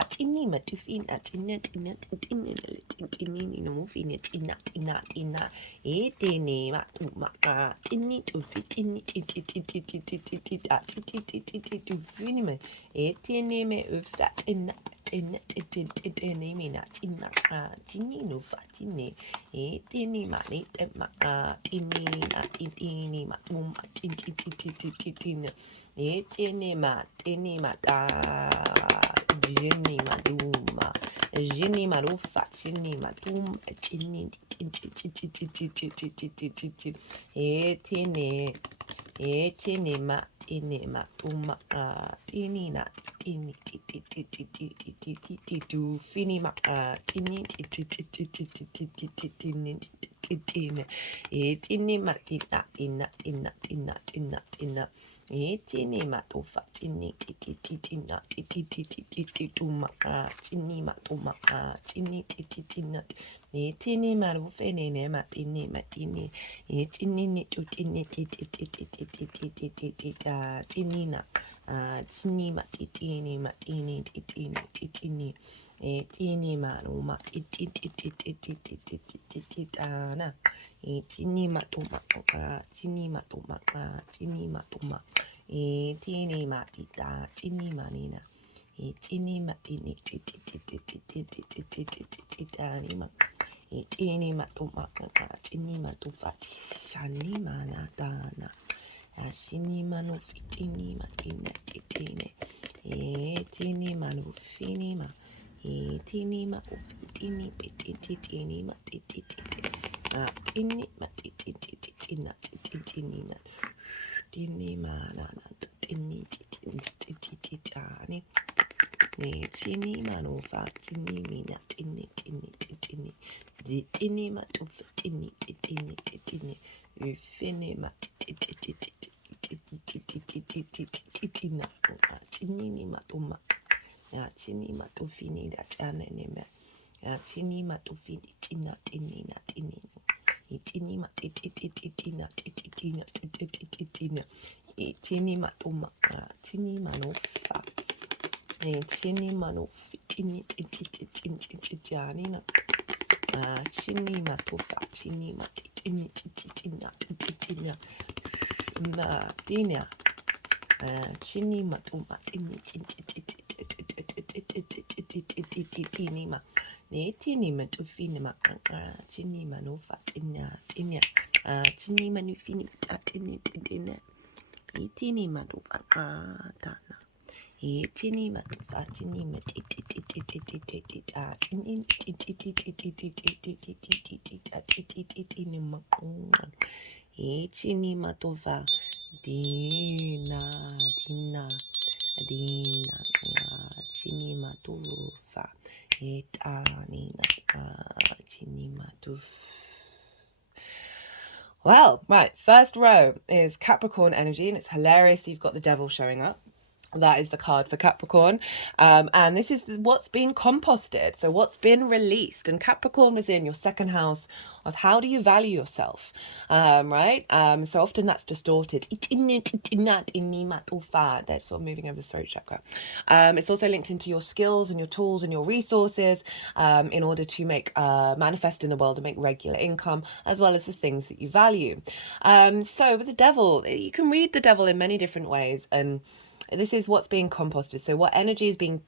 Well, right, first row is Capricorn energy, and it's hilarious. You've got the devil showing up. That is the card for Capricorn. And this is what's been composted. So what's been released. And Capricorn was in your second house of how do you value yourself, right? So often that's distorted. That's sort of moving over the throat chakra. It's also linked into your skills and your tools and your resources in order to make manifest in the world and make regular income, as well as the things that you value. So with the devil, you can read the devil in many different ways, and this is what's being composted. So what energy is being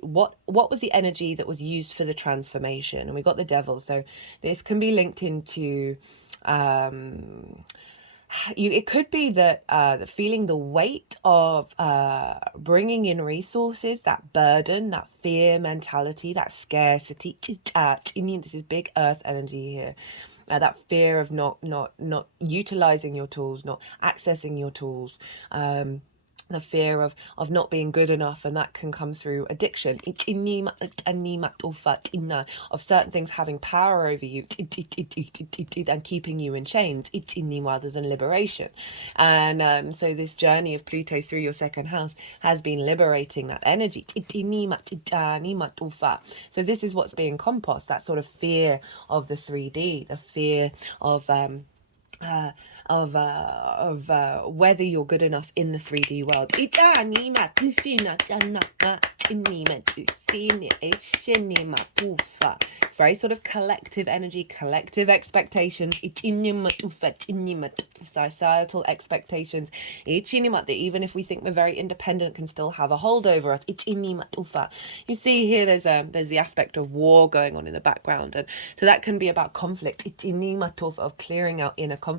what was the energy that was used for the transformation? And we got the devil. So this can be linked into it could be that feeling the weight of bringing in resources, that burden, that fear mentality, that scarcity. This is big earth energy here. That fear of not utilizing your tools, not accessing your tools. The fear of not being good enough, and that can come through addiction of certain things having power over you and keeping you in chains rather than liberation. And so this journey of Pluto through your second house has been liberating that energy. So this is what's being compost, that sort of fear of the 3D, the fear of whether you're good enough in the 3D world. It's very sort of collective energy, collective expectations, societal expectations, that even if we think we're very independent can still have a hold over us. You see here there's the aspect of war going on in the background, and so that can be about conflict, of clearing out inner conflict.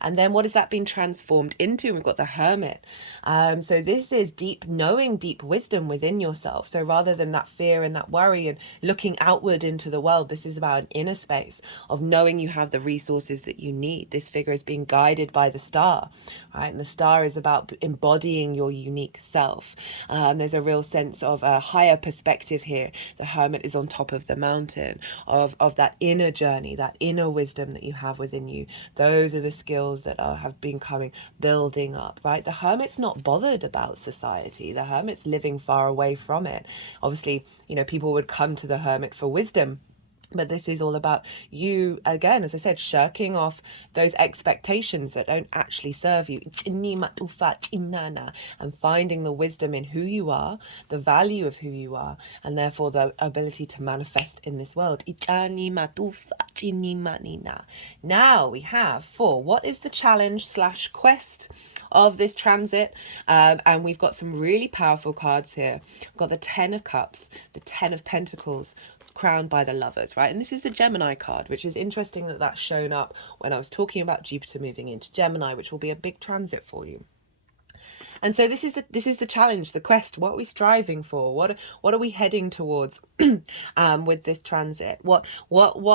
And then what has that been transformed into? We've got the Hermit. So this is deep knowing, deep wisdom within yourself. So rather than that fear and that worry and looking outward into the world, this is about an inner space of knowing you have the resources that you need. This figure is being guided by the star, right? And the star is about embodying your unique self. There's a real sense of a higher perspective here. The Hermit is on top of the mountain of that inner journey, that inner wisdom that you have within you. Those are the skills that have been building up, right? The Hermit's not bothered about society. The Hermit's living far away from it. Obviously, people would come to the Hermit for wisdom. But this is all about you, again, as I said, shirking off those expectations that don't actually serve you. And finding the wisdom in who you are, the value of who you are, and therefore the ability to manifest in this world. Now we have 4. What is the challenge / quest of this transit? And we've got some really powerful cards here. We've got the 10 of Cups, the 10 of Pentacles, crowned by the Lovers, right? And this is the Gemini card, which is interesting that that's shown up when I was talking about Jupiter moving into Gemini, which will be a big transit for you. And so this is the challenge, the quest. What are we striving for? What are we heading towards with this transit? What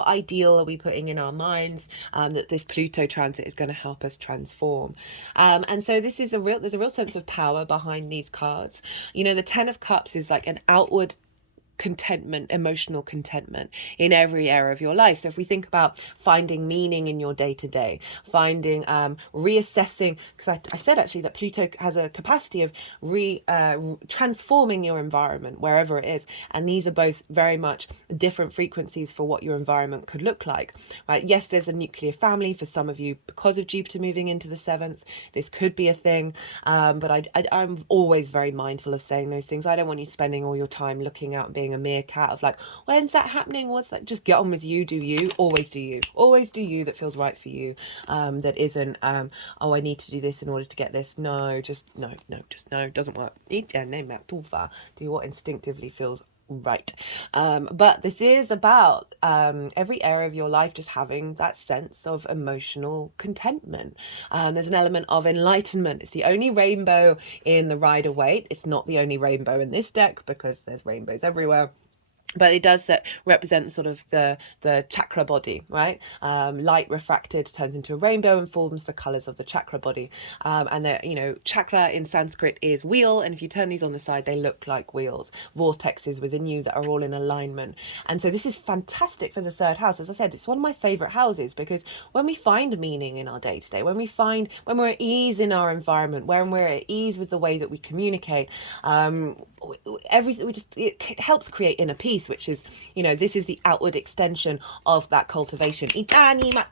ideal are we putting in our minds that this Pluto transit is going to help us transform? And so there's a real sense of power behind these cards. The 10 of Cups is like an outward contentment, emotional contentment in every area of your life. So if we think about finding meaning in your day-to-day, finding reassessing, because I said actually that Pluto has a capacity of transforming your environment wherever it is, and these are both very much different frequencies for what your environment could look like, right? Yes, there's a nuclear family for some of you because of Jupiter moving into the 7th. This could be a thing, but I'm always very mindful of saying those things. I don't want you spending all your time looking out and being a meerkat of like, when's that happening? What's that? Just get on with you, do you. Always do you. Always do you that feels right for you. That isn't, oh, I need to do this in order to get this. No, doesn't work. Do what instinctively feels right. But this is about every area of your life just having that sense of emotional contentment. There's an element of enlightenment. It's the only rainbow in the Rider-Waite. It's not the only rainbow in this deck because there's rainbows everywhere. But it does represent sort of the chakra body, right? Light refracted turns into a rainbow and forms the colors of the chakra body. And the chakra in Sanskrit is wheel, and if you turn these on the side, they look like wheels, vortexes within you that are all in alignment. And so this is fantastic for the 3rd house. As I said, it's one of my favorite houses because when we find meaning in our day-to-day, when we're at ease in our environment, when we're at ease with the way that we communicate, it helps create inner peace, which is, this is the outward extension of that cultivation. And then we've got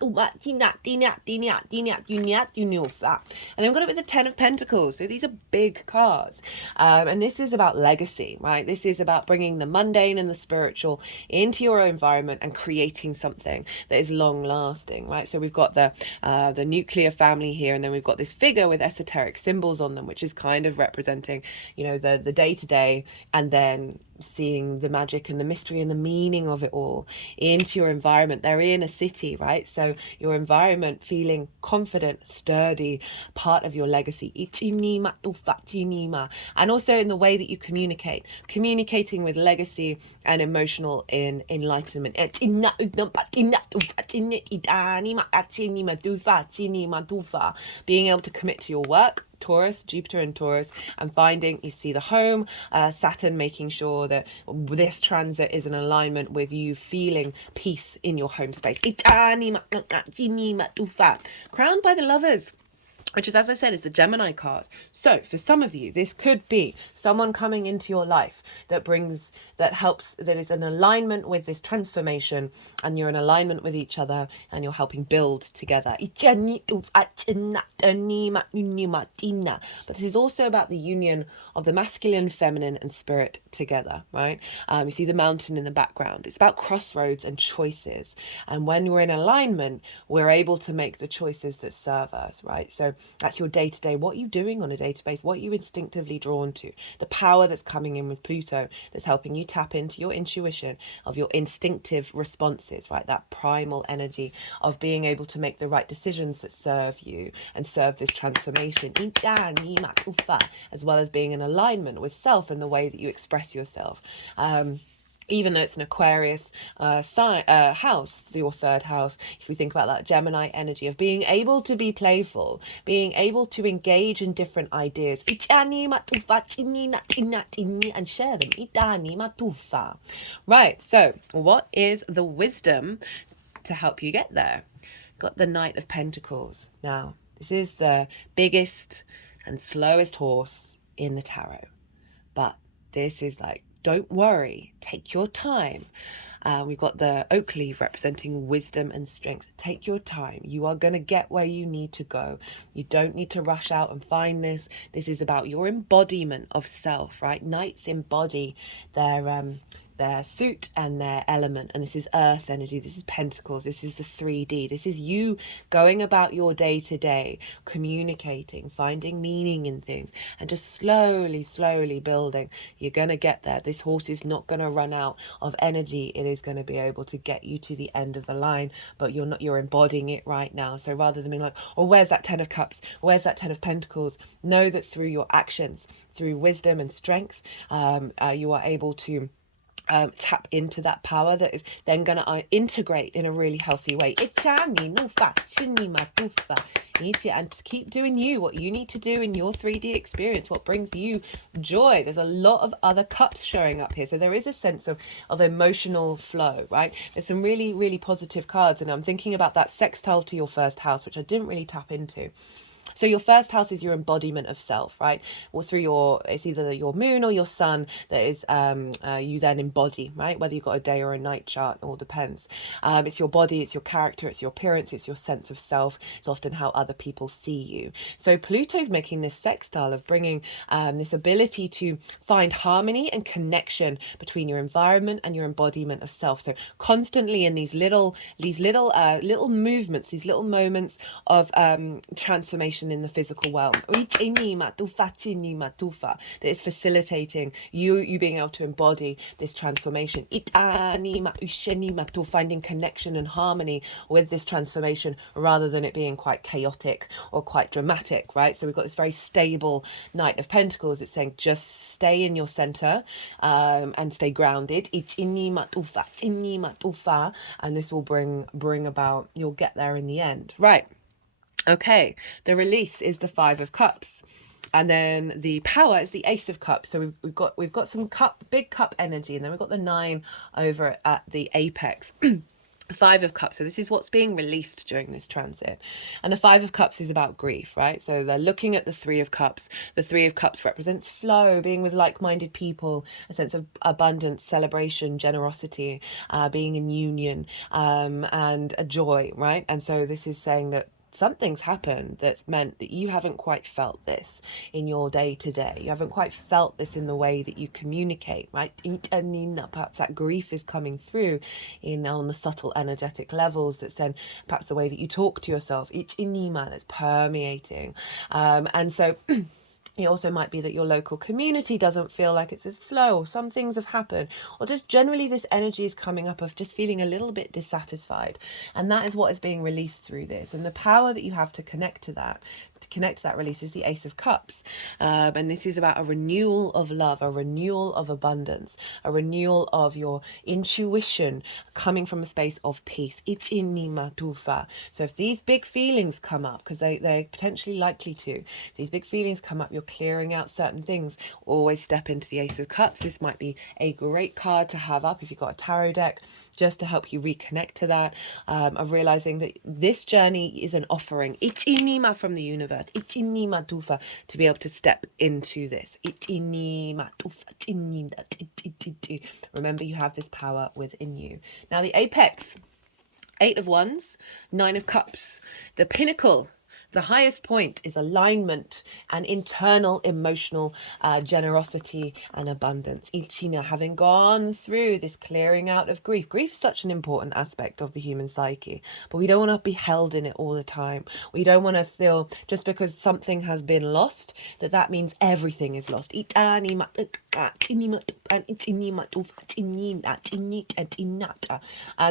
it with the 10 of Pentacles. So these are big cards. And this is about legacy, right? This is about bringing the mundane and the spiritual into your environment and creating something that is long lasting, right? So we've got the nuclear family here, and then we've got this figure with esoteric symbols on them, which is kind of representing, the day-to-day, and then seeing the magic and the mystery and the meaning of it all into your environment. They're in a city, right? So your environment feeling confident, sturdy, part of your legacy. And also in the way that you communicating with legacy and emotional enlightenment. Being able to commit to your work, Taurus, Jupiter and Taurus, and finding, you see the home, Saturn making sure that this transit is in alignment with you feeling peace in your home space. Crowned by the Lovers, which is, as I said, is the Gemini card. So for some of you, this could be someone coming into your life that helps, that is in alignment with this transformation, and you're in alignment with each other and you're helping build together. But this is also about the union of the masculine, feminine and spirit together, right? You see the mountain in the background. It's about crossroads and choices. And when we're in alignment, we're able to make the choices that serve us, right? So that's your day-to-day. What are you doing on a day-to-day basis? What are you instinctively drawn to? The power that's coming in with Pluto that's helping you tap into your intuition, of your instinctive responses, right? That primal energy of being able to make the right decisions that serve you and serve this transformation, as well as being in alignment with self and the way that you express yourself. Even though it's an Aquarius house, your third house, if we think about that Gemini energy of being able to be playful, being able to engage in different ideas, and share them. Right, so what is the wisdom to help you get there? Got the Knight of Pentacles. Now, this is the biggest and slowest horse in the tarot, but this is like, don't worry, take your time. We've got the oak leaf representing wisdom and strength. Take your time. You are going to get where you need to go. You don't need to rush out and find this. This is about your embodiment of self, right? Knights embody their suit and their element, and this is earth energy, this is pentacles, this is the 3D, this is you going about your day-to-day, communicating, finding meaning in things, and just slowly building. You're gonna get there. This horse is not gonna run out of energy. It is going to be able to get you to the end of the line, but you're embodying it right now. So rather than being like, oh, where's that 10 of cups, where's that 10 of pentacles, know that through your actions, through wisdom and strength, you are able to tap into that power that is then going to integrate in a really healthy way. And to keep doing what you need to do in your 3D experience, what brings you joy. There's a lot of other cups showing up here. So there is a sense of emotional flow, right? There's some really positive cards. And I'm thinking about that sextile to your first house, which I didn't really tap into. So your first house is your embodiment of self, right? Or through it's either your moon or your sun that is you then embody, right? Whether you've got a day or a night chart, it all depends. It's your body, it's your character, it's your appearance, it's your sense of self. It's often how other people see you. So Pluto's making this sextile of bringing this ability to find harmony and connection between your environment and your embodiment of self. So constantly in these little movements, these little moments of transformation in the physical realm that is facilitating you being able to embody this transformation, finding connection and harmony with this transformation rather than it being quite chaotic or quite dramatic, right? So we've got this very stable Knight of Pentacles. It's saying just stay in your center and stay grounded, and this will bring about, you'll get there in the end, right? Okay, the release is the 5 of Cups, and then the power is the Ace of Cups. So we've got some big cup energy, and then we've got the 9 over at the apex. 5 of Cups. So this is what's being released during this transit. And the 5 of Cups is about grief, right? So they're looking at the 3 of Cups. The 3 of Cups represents flow, being with like-minded people, a sense of abundance, celebration, generosity, being in union, and a joy, right? And so this is saying that something's happened that's meant that you haven't quite felt this in your day-to-day. You haven't quite felt this in the way that you communicate, right? Perhaps that grief is coming through on the subtle energetic levels. That's then perhaps the way that you talk to yourself, that's permeating. And so It also might be that your local community doesn't feel like it's as flow, or some things have happened, or just generally this energy is coming up of just feeling a little bit dissatisfied. And that is what is being released through this. And the power that you have to connect to that release is the Ace of Cups. And this is about a renewal of love, a renewal of abundance, a renewal of your intuition coming from a space of peace. So if these big feelings come up, because they're potentially likely to, if these big feelings come up, you're clearing out certain things, always step into the Ace of Cups. This might be a great card to have up if you've got a tarot deck, just to help you reconnect to that, of realizing that this journey is an offering from the universe, to be able to step into this. Remember, you have this power within you. Now the apex, 8 of Wands, 9 of Cups, the pinnacle. The highest point is alignment and internal emotional generosity and abundance. Ichina, having gone through this clearing out of grief. Grief is such an important aspect of the human psyche, but we don't want to be held in it all the time. We don't want to feel just because something has been lost that means everything is lost. And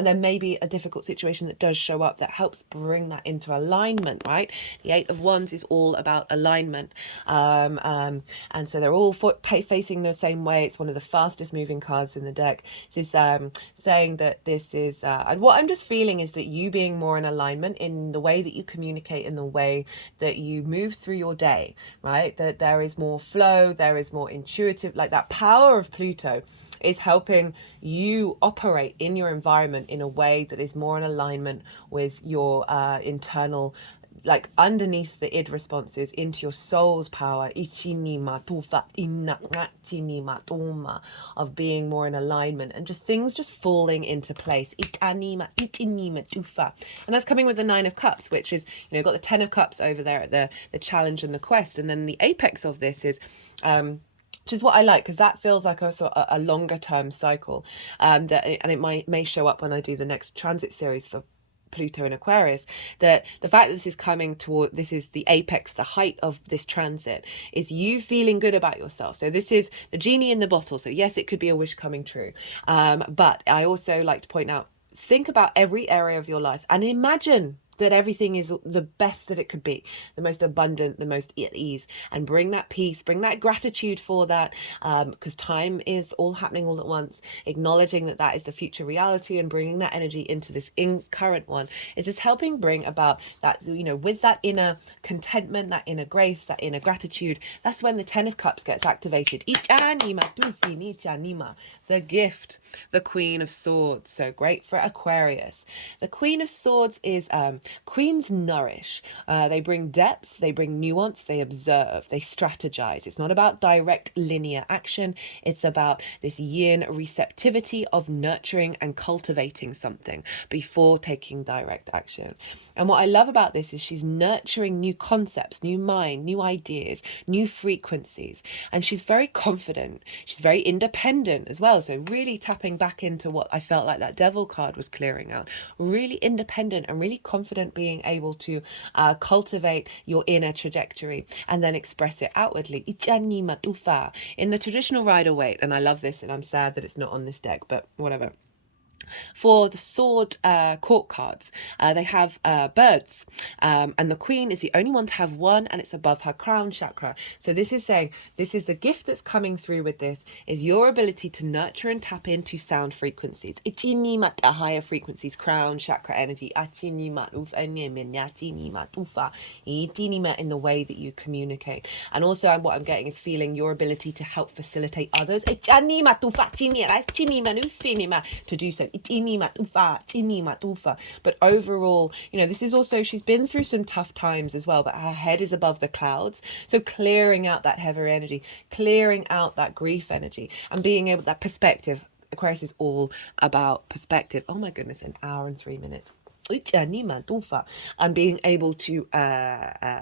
there may be a difficult situation that does show up that helps bring that into alignment, right? The 8 of Wands is all about alignment. And so they're all facing the same way. It's one of the fastest moving cards in the deck. This is saying that this is, and what I'm just feeling is that you being more in alignment in the way that you communicate, in the way that you move through your day, right? That there is more flow, there is more intuitive, like that power of Pluto is helping you operate in your environment in a way that is more in alignment with your internal, like underneath the id responses, into your soul's power, of being more in alignment and just things just falling into place. And that's coming with the 9 of Cups, which is, you know, got the 10 of Cups over there at the challenge and the quest, and then the apex of this is which is what I like, because that feels like a longer term cycle, and it may show up when I do the next transit series for Pluto and Aquarius, that the fact that this is coming toward, this is the apex, the height of this transit, is you feeling good about yourself. So this is the genie in the bottle. So yes, it could be a wish coming true. But I also like to point out, think about every area of your life and imagine that everything is the best that it could be, the most abundant, the most at ease, and bring that peace, bring that gratitude for that, because time is all happening all at once. Acknowledging that that is the future reality and bringing that energy into this current one is just helping bring about that, you know, with that inner contentment, that inner grace, that inner gratitude. That's when the 10 of Cups gets activated. The gift, the Queen of Swords. So great for Aquarius. The Queen of Swords is queens nourish. They bring depth, they bring nuance, they observe, they strategize. It's not about direct linear action. It's about this yin receptivity of nurturing and cultivating something before taking direct action. And what I love about this is she's nurturing new concepts, new mind, new ideas, new frequencies. And she's very confident. She's very independent as well. So really tapping back into what I felt like that Devil card was clearing out. Really independent and really confident, being able to cultivate your inner trajectory and then express it outwardly. In the traditional Rider-Waite, and I love this and I'm sad that it's not on this deck, but whatever. For the sword court cards, they have birds, and the Queen is the only one to have one, and it's above her crown chakra. So this is saying, this is the gift that's coming through with this, is your ability to nurture and tap into sound frequencies. Higher frequencies, crown chakra energy. In the way that you communicate. And also what I'm getting is feeling your ability to help facilitate others. To do so. But overall, you know, this is also, she's been through some tough times as well, but her head is above the clouds. So clearing out that heavy energy, clearing out that grief energy, and being able, that perspective. Aquarius is all about perspective. Oh my goodness, an hour and 3 minutes. And being able to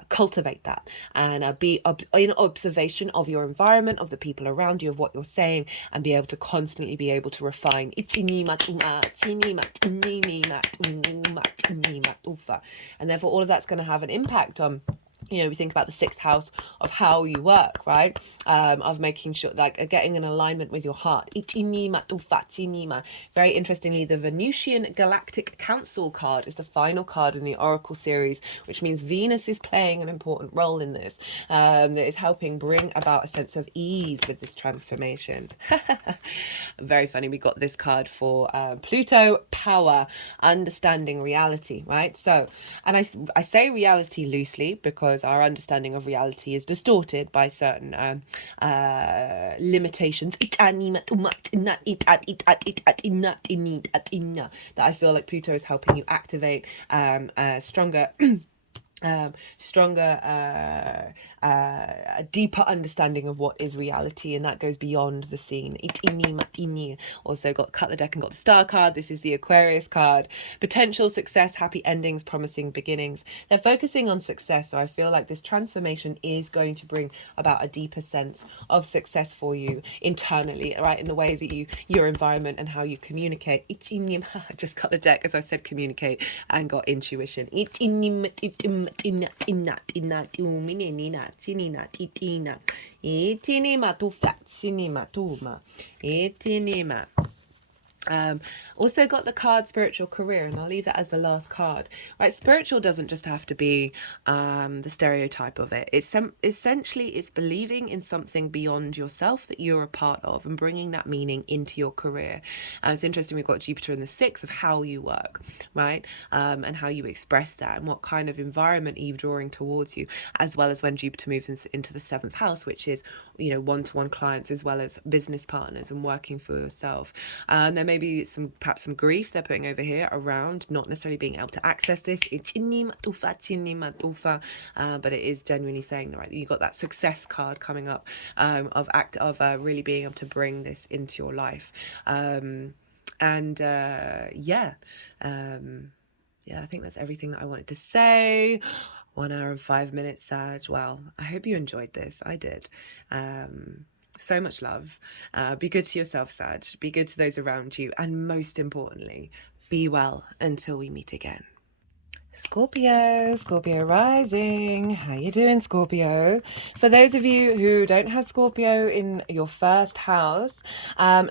cultivate that and be in observation of your environment, of the people around you, of what you're saying, and be able to constantly be able to refine. And therefore all of that's going to have an impact on you know, we think about the sixth house of how you work, right? Of making sure, like, getting an alignment with your heart. Very interestingly, the Venusian Galactic Council card is the final card in the Oracle series, which means Venus is playing an important role in this. That is helping bring about a sense of ease with this transformation. Very funny. We got this card for Pluto, power, understanding reality, right? So, and I say reality loosely because our understanding of reality is distorted by certain limitations that I feel like Pluto is helping you activate stronger a deeper understanding of what is reality, and that goes beyond the scene. Also got cut the deck and got the star card. This is the Aquarius card. Potential success, happy endings, promising beginnings. They're focusing on success, so I feel like this transformation is going to bring about a deeper sense of success for you internally, right, in the way that your environment and how you communicate. I just cut the deck as I said communicate and got intuition. Also got the card spiritual career, and I'll leave that as the last card, right? Spiritual doesn't just have to be the stereotype of it. It's essentially it's believing in something beyond yourself that you're a part of and bringing that meaning into your career. It's interesting, we've got Jupiter in the sixth of how you work, right? And how you express that and what kind of environment are you drawing towards you, as well as when Jupiter moves into the seventh house, which is, you know, one-to-one clients as well as business partners and working for yourself. There may be perhaps some grief they're putting over here around not necessarily being able to access this, but it is genuinely saying that, right, you got that success card coming up of really being able to bring this into your life. I think that's everything that I wanted to say. 1 hour and 5 minutes, Sag. Well, I hope you enjoyed this. I did. So much love. Be good to yourself, Sag. Be good to those around you. And most importantly, be well until we meet again. Scorpio rising. How you doing, Scorpio? For those of you who don't have Scorpio in your first house,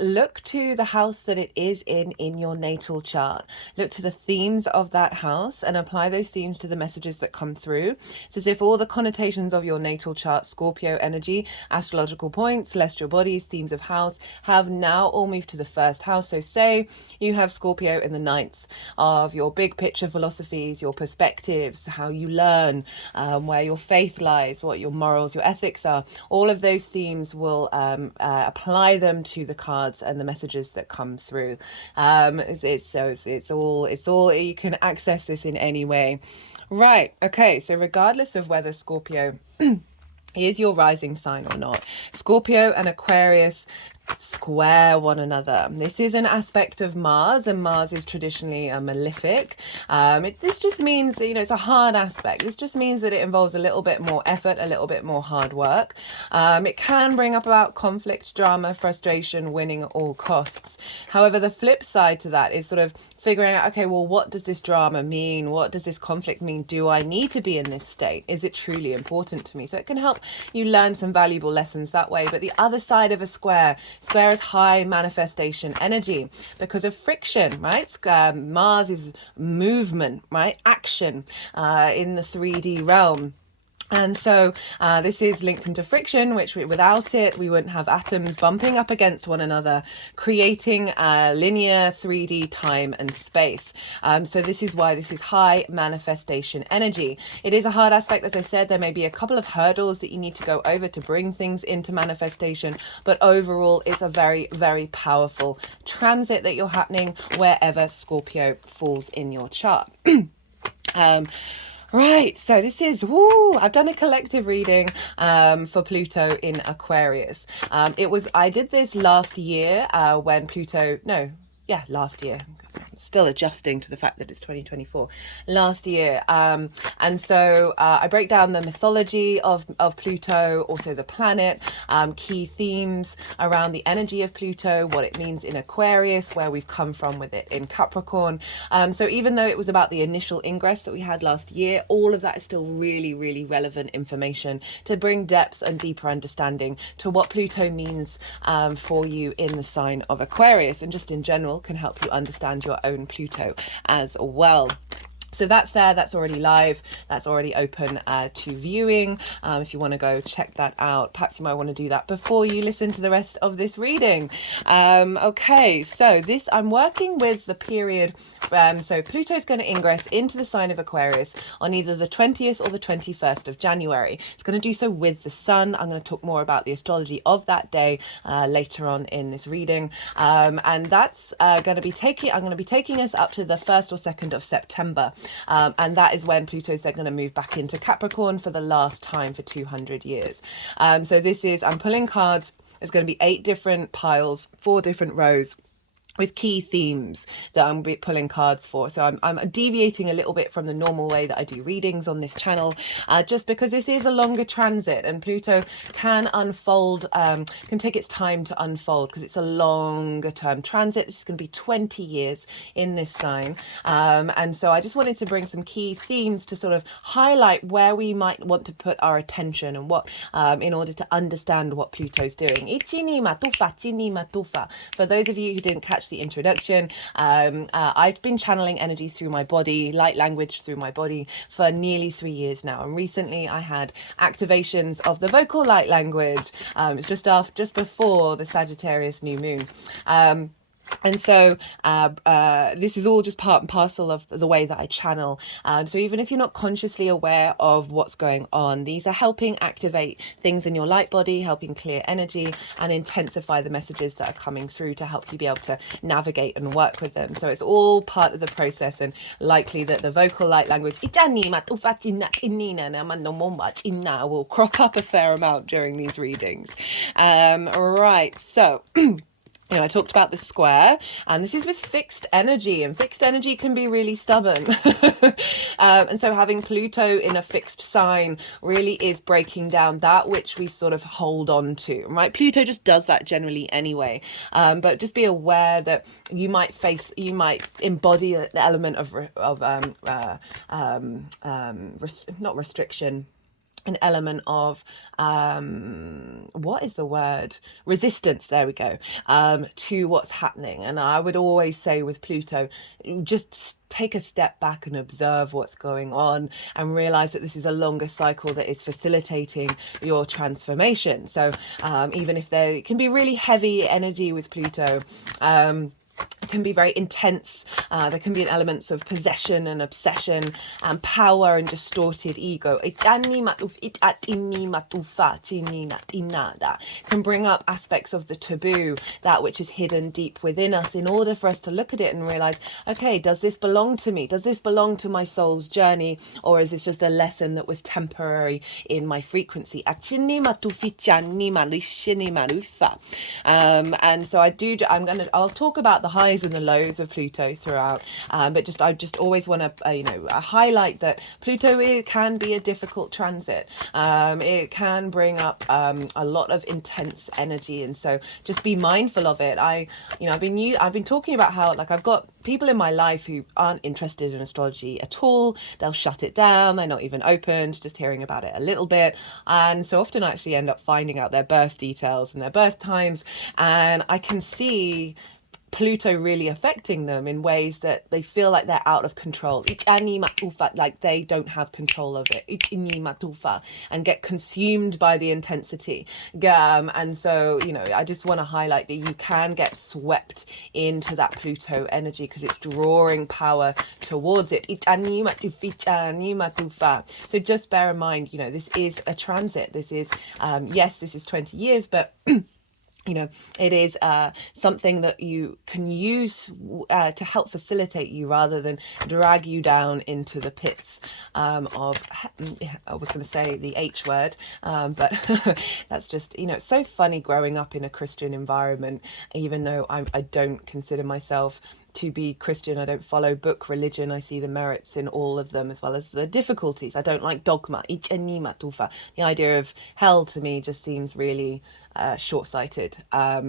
look to the house that it is in your natal chart. Look to the themes of that house and apply those themes to the messages that come through. It's as if all the connotations of your natal chart, Scorpio energy, astrological points, celestial bodies, themes of house, have now all moved to the first house. So say you have Scorpio in the ninth of your big picture philosophies, your perspectives, how you learn, where your faith lies, what your morals, your ethics are. All of those themes will apply them to the cards and the messages that come through. It's all you can access this in any way. Right. Okay. So regardless of whether Scorpio is your rising sign or not, Scorpio and Aquarius square one another. This is an aspect of Mars, and Mars is traditionally a malefic. This just means, you know, it's a hard aspect. This just means that it involves a little bit more effort, a little bit more hard work. It can bring up about conflict, drama, frustration, winning at all costs. However, the flip side to that is sort of figuring out, okay, well, what does this drama mean? What does this conflict mean? Do I need to be in this state? Is it truly important to me? So it can help you learn some valuable lessons that way. But the other side of a square is high manifestation energy because of friction, right? Mars is movement, right? Action in the 3D realm. And so this is linked into friction, which without it, we wouldn't have atoms bumping up against one another, creating linear 3D time and space. So this is why this is high manifestation energy. It is a hard aspect. As I said, there may be a couple of hurdles that you need to go over to bring things into manifestation. But overall, it's a very, very powerful transit that you're happening wherever Scorpio falls in your chart. Right, so this is, I've done a collective reading for Pluto in Aquarius. I did this last year when last year. still adjusting to the fact that it's 2024 last year. And so I break down the mythology of Pluto, also the planet, key themes around the energy of Pluto, what it means in Aquarius, where we've come from with it in Capricorn. So even though it was about the initial ingress that we had last year, all of that is still really, really relevant information to bring depth and deeper understanding to what Pluto means for you in the sign of Aquarius, and just in general can help you understand your own Pluto as well. So that's there, that's already live, that's already open to viewing. If you want to go check that out, perhaps you might want to do that before you listen to the rest of this reading. Okay, so this, I'm working with the period, so Pluto's going to ingress into the sign of Aquarius on either the 20th or the 21st of January. It's going to do so with the sun. I'm going to talk more about the astrology of that day later on in this reading. And that's going to be I'm going to be taking us up to the 1st or 2nd of September. And that is when Pluto's then going to move back into Capricorn for the last time for 200 years. So this is, I'm pulling cards. There's going to be 8 different piles, 4 different rows, with key themes that I'm pulling cards for. So I'm deviating a little bit from the normal way that I do readings on this channel, just because this is a longer transit and Pluto can unfold, can take its time to unfold because it's a longer term transit. This is going to be 20 years in this sign. And so I just wanted to bring some key themes to sort of highlight where we might want to put our attention and what, in order to understand what Pluto's doing. For those of you who didn't catch the introduction, I've been channeling energies through my body, light language through my body for nearly 3 years now, and recently I had activations of the vocal light language. It's just before the Sagittarius new moon. And so this is all just part and parcel of the way that I channel. So even if you're not consciously aware of what's going on, these are helping activate things in your light body, helping clear energy and intensify the messages that are coming through to help you be able to navigate and work with them. So it's all part of the process, and likely that the vocal light language will crop up a fair amount during these readings. Right, so I talked about the square, and this is with fixed energy, and fixed energy can be really stubborn. And so having Pluto in a fixed sign really is breaking down that which we sort of hold on to, right? Pluto just does that generally anyway. But just be aware that you might embody an element of not restriction, an element of what is the word, resistance, there we go, to what's happening. And I would always say with Pluto, just take a step back and observe what's going on and realize that this is a longer cycle that is facilitating your transformation. So even if there can be really heavy energy with Pluto, it can be very intense. There can be elements of possession and obsession and power and distorted ego. Can bring up aspects of the taboo, that which is hidden deep within us, in order for us to look at it and realize, okay, does this belong to me? Does this belong to my soul's journey? Or is this just a lesson that was temporary in my frequency? And so I'll talk about the highs and the lows of Pluto throughout, but I just always want to highlight that Pluto can be a difficult transit. It can bring up a lot of intense energy, and so just be mindful of it. I've been talking about how, like, I've got people in my life who aren't interested in astrology at all. They'll shut it down. They're not even open to just hearing about it a little bit, and so often I actually end up finding out their birth details and their birth times, and I can see Pluto really affecting them in ways that they feel like they're out of control, like they don't have control of it, and get consumed by the intensity. And so, I just want to highlight that you can get swept into that Pluto energy because it's drawing power towards it. So just bear in mind, this is a transit. This is, yes, this is 20 years, but it is something that you can use to help facilitate you rather than drag you down into the pits of, I was going to say the H word, but that's just, it's so funny growing up in a Christian environment, even though I don't consider myself to be Christian. I don't follow book religion. I see the merits in all of them as well as the difficulties. I don't like dogma. The idea of hell to me just seems really short-sighted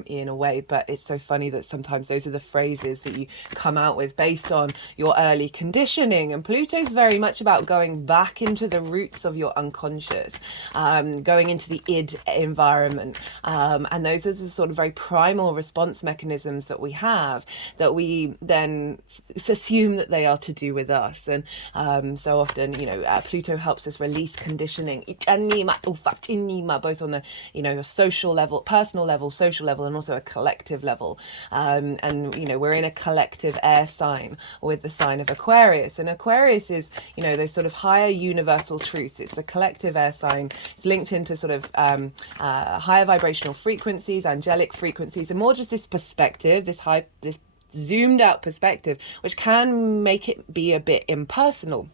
in a way, but it's so funny that sometimes those are the phrases that you come out with based on your early conditioning. And Pluto's very much about going back into the roots of your unconscious, going into the id environment, and those are the sort of very primal response mechanisms that we have, that we then assume that they are to do with us. And so often, Pluto helps us release conditioning, both on the social level, personal level, social level, and also a collective level. And we're in a collective air sign with the sign of Aquarius, and Aquarius is those sort of higher universal truths. It's the collective air sign. It's linked into sort of higher vibrational frequencies, angelic frequencies, and more just this perspective, this zoomed out perspective, which can make it be a bit impersonal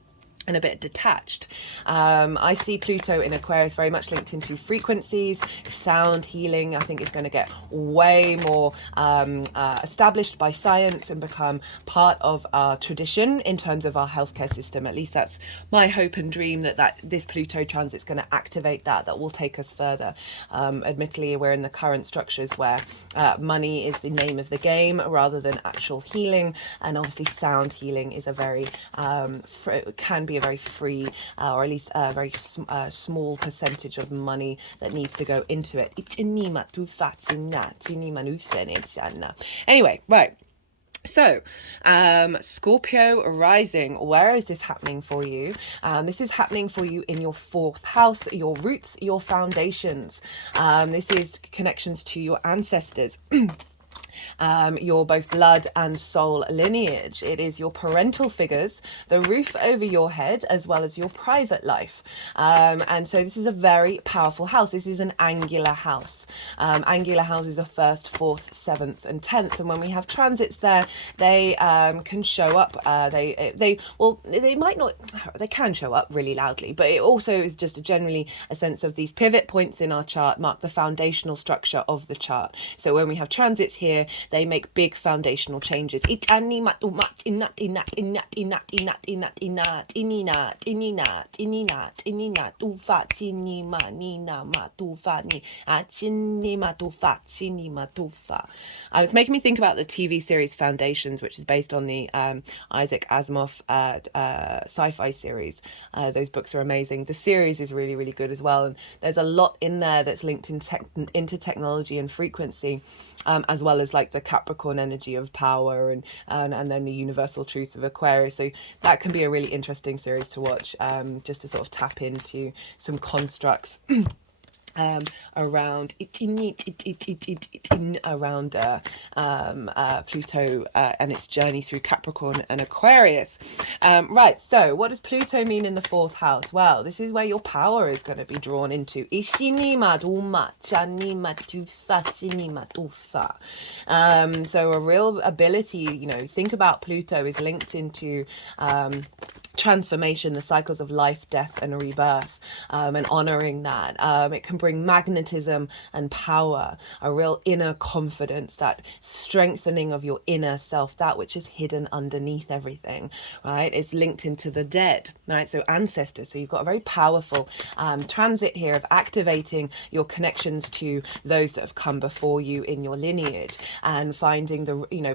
and a bit detached. I see Pluto in Aquarius very much linked into frequencies, sound healing. I think it's going to get way more established by science and become part of our tradition in terms of our healthcare system. At least that's my hope and dream, that this Pluto transit is going to activate that will take us further. Admittedly, we're in the current structures where money is the name of the game rather than actual healing, and obviously sound healing is a very can be a very free, or at least a very small percentage of money that needs to go into it. Anyway, right. So, Scorpio rising, where is this happening for you? This is happening for you in your 4th house, your roots, your foundations. This is connections to your ancestors. Your both blood and soul lineage. It is your parental figures, the roof over your head, as well as your private life. And so this is a very powerful house. This is an angular house. Angular houses are 1st, 4th, 7th, and 10th. And when we have transits there, they can show up. They might not. They can show up really loudly, but it also is just generally a sense of these pivot points in our chart mark the foundational structure of the chart. So when we have transits here, they make big foundational changes. It's making me think about the TV series Foundations, which is based on the Isaac Asimov sci-fi series. Those books are amazing. The series is really, really good as well. And there's a lot in there that's linked into technology and frequency, as well as like the Capricorn energy of power and then the universal truths of Aquarius. So that can be a really interesting series to watch, just to sort of tap into some constructs around Pluto and its journey through Capricorn and Aquarius. Right, so what does Pluto mean in the 4th house? Well, this is where your power is going to be drawn into. So a real ability, think about Pluto is linked into transformation, the cycles of life, death, and rebirth, and honoring that. It can bring magnetism and power, a real inner confidence, that strengthening of your inner self, that which is hidden underneath everything, right? It's linked into the dead, right? So ancestors. So you've got a very powerful transit here of activating your connections to those that have come before you in your lineage, and finding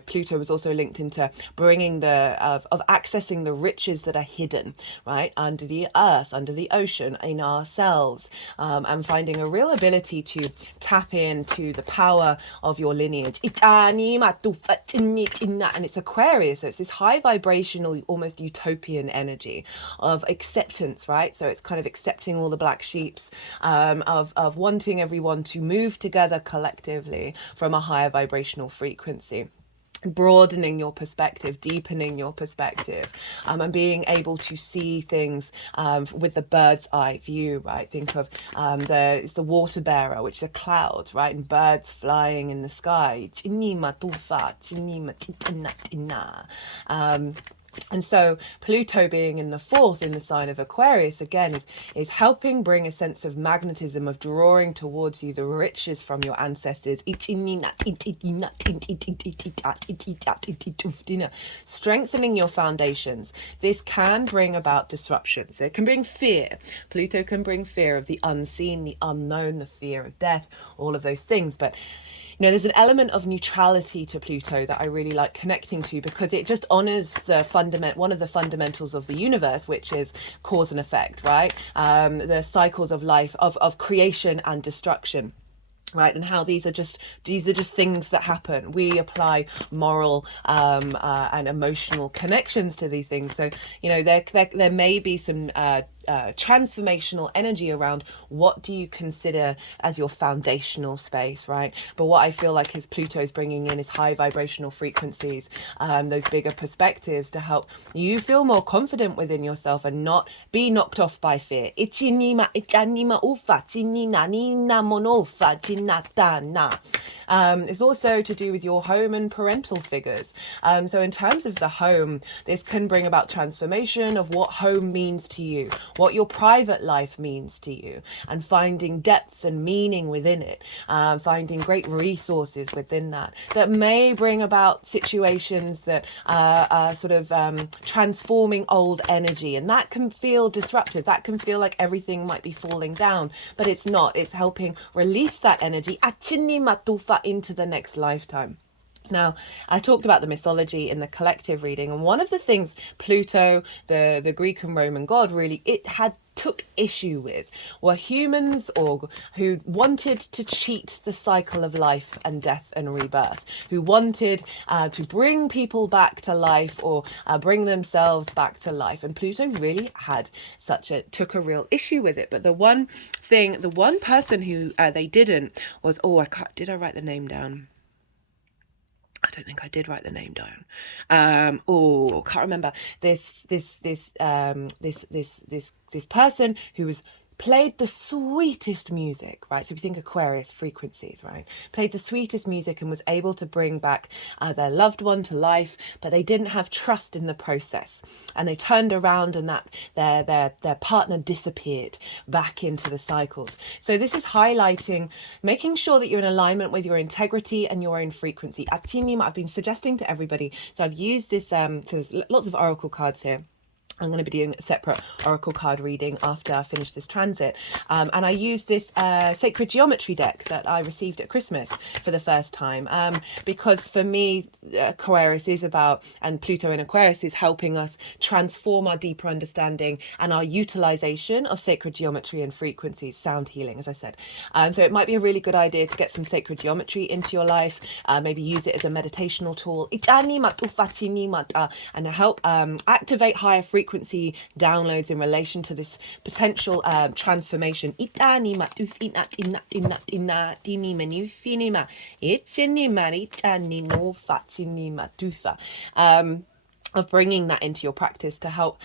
Pluto was also linked into bringing of accessing the riches that are hidden, right, under the earth, under the ocean, in ourselves, and finding a real ability to tap into the power of your lineage. And it's Aquarius, so it's this high vibrational, almost utopian energy of acceptance, right? So it's kind of accepting all the black sheeps, of wanting everyone to move together collectively from a higher vibrational frequency, broadening your perspective, deepening your perspective, and being able to see things with the bird's eye view, right? Think of it's the water bearer, which is a cloud, right? And birds flying in the sky. And so Pluto being in the fourth in the sign of Aquarius again is helping bring a sense of magnetism, of drawing towards you the riches from your ancestors, strengthening your foundations. This can bring about disruptions. It can bring fear. Pluto can bring fear of the unseen, the unknown, the fear of death, all of those things. But there's an element of neutrality to Pluto that I really like connecting to, because it just honors one of the fundamentals of the universe, which is cause and effect, right? The cycles of life, of creation and destruction. Right, and how these are just things that happen. We apply moral and emotional connections to these things. So there may be some transformational energy around what do you consider as your foundational space, right? But what I feel like is Pluto's bringing in is high vibrational frequencies, those bigger perspectives to help you feel more confident within yourself and not be knocked off by fear. It's also to do with your home and parental figures. So in terms of the home, this can bring about transformation of what home means to you, what your private life means to you, and finding depth and meaning within it, finding great resources within that may bring about situations that are sort of transforming old energy, and that can feel disruptive. That can feel like everything might be falling down, but it's not. It's helping release that energy into the next lifetime. Now, I talked about the mythology in the collective reading, and one of the things Pluto, the Greek and Roman god, really took issue with were humans who wanted to cheat the cycle of life and death and rebirth, who wanted to bring people back to life or bring themselves back to life. And Pluto really took a real issue with it. But the one person who they didn't was, did I write the name down? I don't think I did write the name down. Can't remember. This person who was played the sweetest music, right? So if you think Aquarius frequencies, right? Played the sweetest music and was able to bring back their loved one to life, but they didn't have trust in the process. And they turned around and their partner disappeared back into the cycles. So this is highlighting, making sure that you're in alignment with your integrity and your own frequency. I've been suggesting to everybody, so I've used this, so there's lots of oracle cards here. I'm going to be doing a separate oracle card reading after I finish this transit. And I used this sacred geometry deck that I received at Christmas for the first time. Because for me, Aquarius is about, and Pluto in Aquarius is helping us transform our deeper understanding and our utilization of sacred geometry and frequencies, sound healing, as I said. So it might be a really good idea to get some sacred geometry into your life, maybe use it as a meditational tool, and help activate higher frequency downloads in relation to this potential transformation. Of bringing that into your practice to help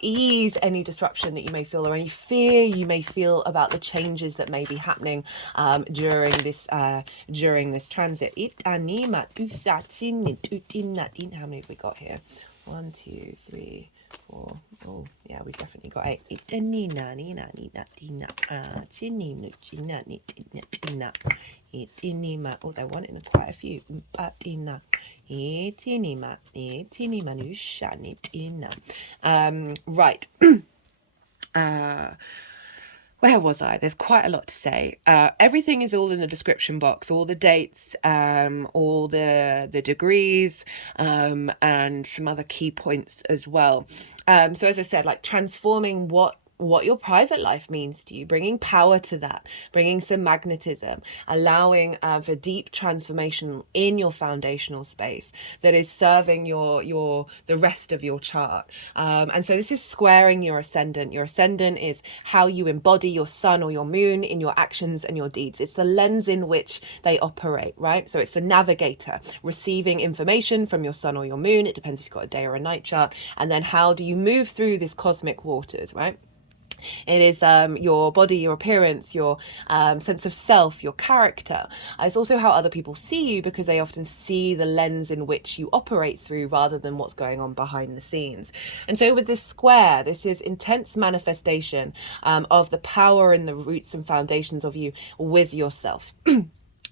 ease any disruption that you may feel or any fear you may feel about the changes that may be happening during this transit. How many have we got here? 1, 2, 3, 4. Oh, yeah, we've definitely got 8. Oh, they're wanting quite a few. Right. Where was I? There's quite a lot to say. Everything is all in the description box, all the dates, all the degrees, and some other key points as well. So as I said, like transforming what your private life means to you, bringing power to that, bringing some magnetism, allowing for deep transformation in your foundational space that is serving the rest of your chart. And so this is squaring your ascendant. Your ascendant is how you embody your sun or your moon in your actions and your deeds. It's the lens in which they operate, right? So it's the navigator receiving information from your sun or your moon. It depends if you've got a day or a night chart. And then how do you move through this cosmic waters, right? It is your body, your appearance, your sense of self, your character. It's also how other people see you, because they often see the lens in which you operate through rather than what's going on behind the scenes. And so with this square, this is intense manifestation of the power and the roots and foundations of you with yourself.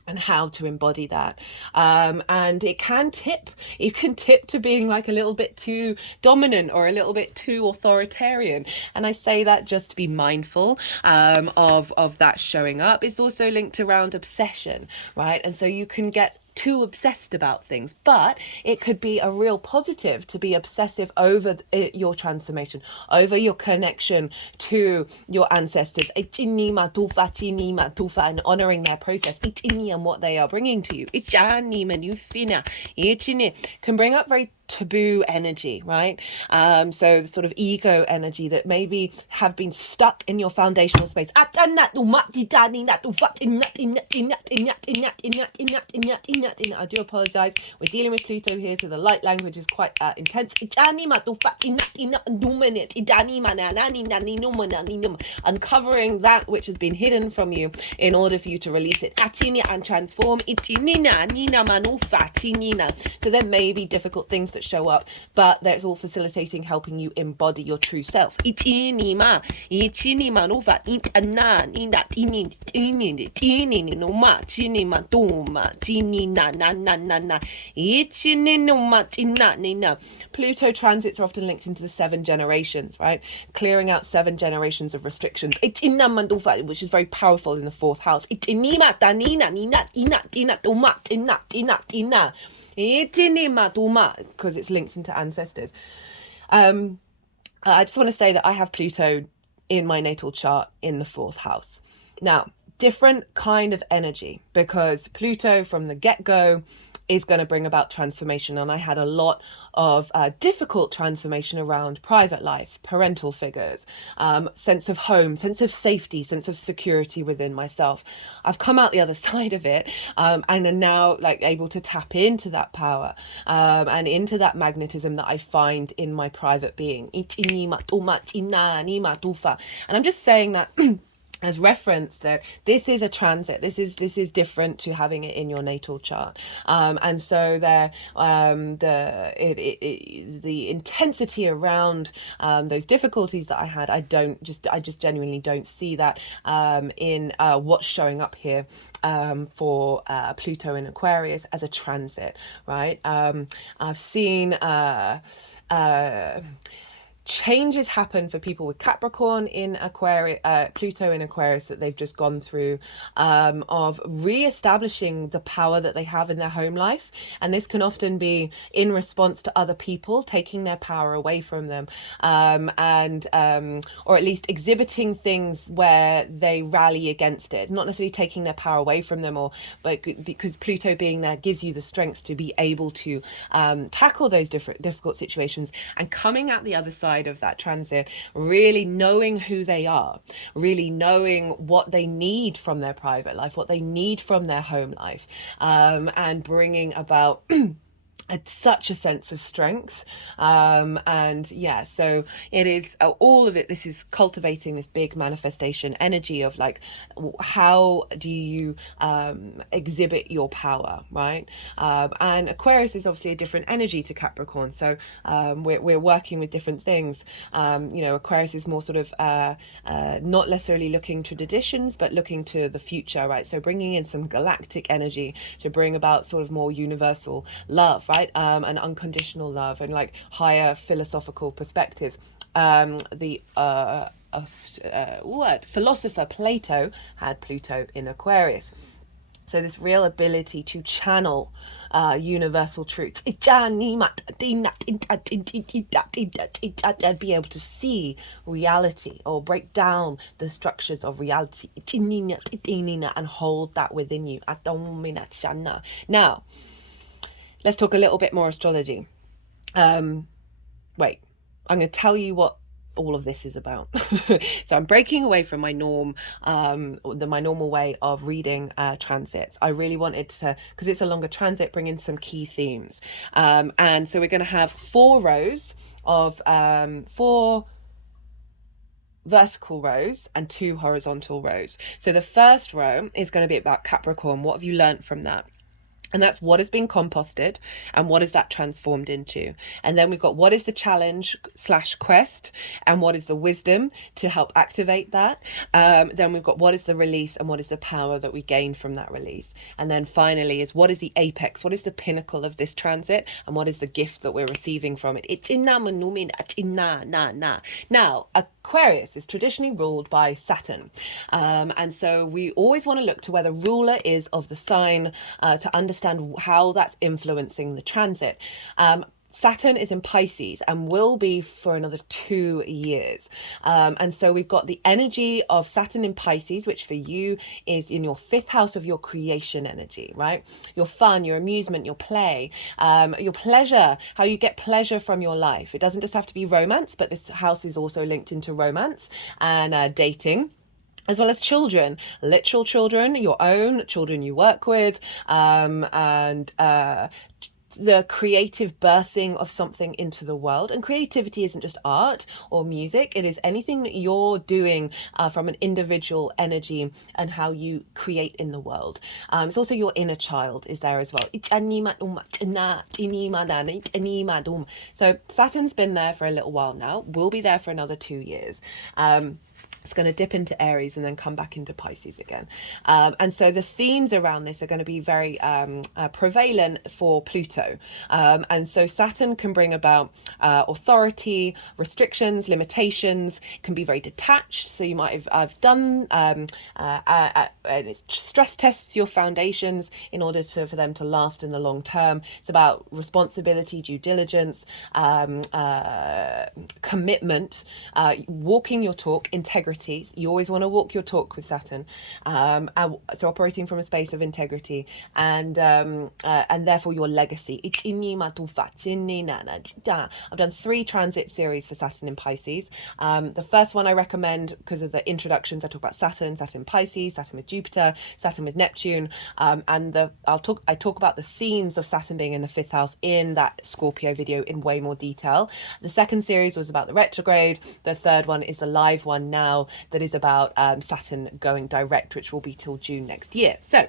And how to embody that. And it can tip to being like a little bit too dominant or a little bit too authoritarian. And I say that just to be mindful of that showing up. It's also linked around obsession, right? And so you can get too obsessed about things, but it could be a real positive to be obsessive over your transformation, over your connection to your ancestors, and honoring their process and what they are bringing to you. Can bring up very taboo energy, right? So the sort of ego energy that maybe have been stuck in your foundational space. I do apologize. We're dealing with Pluto here, so the light language is quite intense. Uncovering that which has been hidden from you in order for you to release it and transform. So there may be difficult things that show up, but that's all facilitating helping you embody your true self. Pluto transits are often linked into the 7 generations, right? Clearing out 7 generations of restrictions, which is very powerful in the 4th house. Because it's linked into ancestors. I just want to say that I have Pluto in my natal chart in the 4th house. Now, different kind of energy, because Pluto from the get-go is going to bring about transformation. And I had a lot of difficult transformation around private life, parental figures, sense of home, sense of safety, sense of security within myself. I've come out the other side of it and am now like able to tap into that power and into that magnetism that I find in my private being. And I'm just saying that as reference that this is a transit. This is different to having it in your natal chart, and so there the intensity around those difficulties that I had, I just genuinely don't see that in what's showing up here for Pluto in Aquarius as a transit, right? I've seen changes happen for people with Capricorn in Aquarius, Pluto in Aquarius, that they've just gone through, of re-establishing the power that they have in their home life. And this can often be in response to other people taking their power away from them, or at least exhibiting things where they rally against it, not necessarily taking their power away from them, but because Pluto being there gives you the strength to be able to tackle those difficult situations, and coming out the other side of that transit really knowing who they are, really knowing what they need from their private life, what they need from their home life, and bringing about such a sense of strength. And yeah, so it is all of it. This is cultivating this big manifestation energy of like, how do you exhibit your power, right? And Aquarius is obviously a different energy to Capricorn, so we're working with different things. Aquarius is more sort of not necessarily looking to traditions, but looking to the future, right? So bringing in some galactic energy to bring about sort of more universal love, right? And unconditional love, and like higher philosophical perspectives. The philosopher Plato had Pluto in Aquarius. So this real ability to channel universal truths, be able to see reality or break down the structures of reality and hold that within you. Now, let's talk a little bit more astrology. I'm going to tell you what all of this is about. So I'm breaking away from my my normal way of reading transits. I really wanted to, because it's a longer transit, bring in some key themes. And so we're going to have 4 rows of 4 vertical rows and 2 horizontal rows. So the first row is going to be about Capricorn. What have you learned from that? And that's what has been composted and what is that transformed into. And then we've got what is the challenge / quest and what is the wisdom to help activate that. Then we've got what is the release and what is the power that we gain from that release. And then finally is what is the apex, what is the pinnacle of this transit and what is the gift that we're receiving from it. Now, Aquarius is traditionally ruled by Saturn. And so we always want to look to where the ruler is of the sign to understand how that's influencing the transit. Saturn is in Pisces and will be for another 2 years. And so we've got the energy of Saturn in Pisces, which for you is in your 5th house of your creation energy, right? Your fun, your amusement, your play, your pleasure, how you get pleasure from your life. It doesn't just have to be romance, but this house is also linked into romance and dating, as well as children, literal children, your own children you work with, and the creative birthing of something into the world. And creativity isn't just art or music, it is anything that you're doing from an individual energy and how you create in the world. It's also your inner child is there as well. So Saturn's been there for a little while now, will be there for another 2 years. It's going to dip into Aries and then come back into Pisces again. And so the themes around this are going to be very prevalent for Pluto. And so Saturn can bring about authority, restrictions, limitations, can be very detached. So you might have done and it stress tests your foundations in order for them to last in the long term. It's about responsibility, due diligence, commitment, walking your talk, integrity. You always want to walk your talk with Saturn. So operating from a space of integrity and therefore your legacy. I've done 3 transit series for Saturn in Pisces. The first one I recommend because of the introductions. I talk about Saturn Pisces, Saturn with Jupiter, Saturn with Neptune, and I talk about the themes of Saturn being in the 5th house in that Scorpio video in way more detail. The second series was about the retrograde. The third one is the live one now that is about Saturn going direct, which will be till June next year. So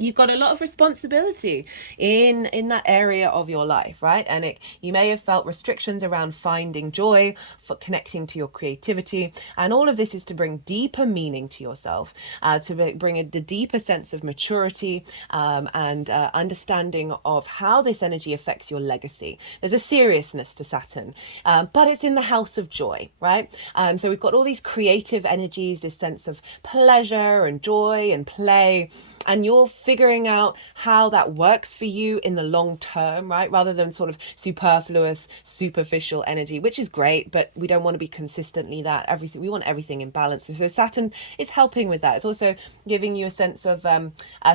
you've got a lot of responsibility in that area of your life, right? And you may have felt restrictions around finding joy, for connecting to your creativity, and all of this is to bring deeper meaning to yourself, to bring the deeper sense of maturity and understanding of how this energy affects your legacy. There's a seriousness to Saturn, but it's in the house of joy, right? So we've got all these creative energies, this sense of pleasure and joy and play, and you're figuring out how that works for you in the long term, right? Rather than sort of superfluous, superficial energy, which is great, but we don't want to be consistently that. We want everything in balance. So Saturn is helping with that. It's also giving you a sense of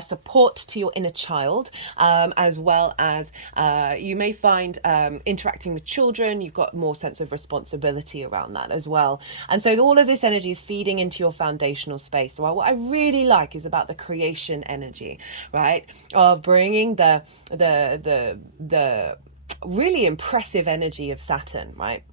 support to your inner child, as well as you may find interacting with children, you've got more sense of responsibility around that as well. And so all of this energy is feeding into your foundational space. So what I really like is about the creation energy, right, of bringing the really impressive energy of Saturn, right?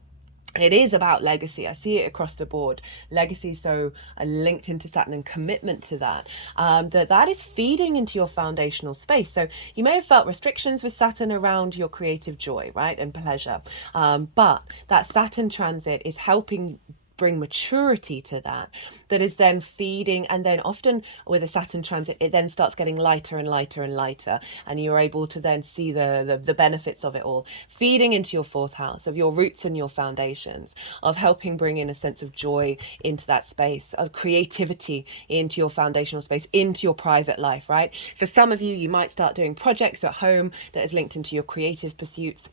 It is about legacy. I see it across the board. Legacy, so linked into Saturn and commitment to that. That is feeding into your foundational space. So you may have felt restrictions with Saturn around your creative joy, right, and pleasure. But that Saturn transit is helping bring maturity to that is then feeding, and then often with a Saturn transit it then starts getting lighter and lighter and lighter, and you're able to then see the benefits of it all, feeding into your 4th house of your roots and your foundations, of helping bring in a sense of joy into that space, of creativity into your foundational space, into your private life, right? For some of you, you might start doing projects at home that is linked into your creative pursuits.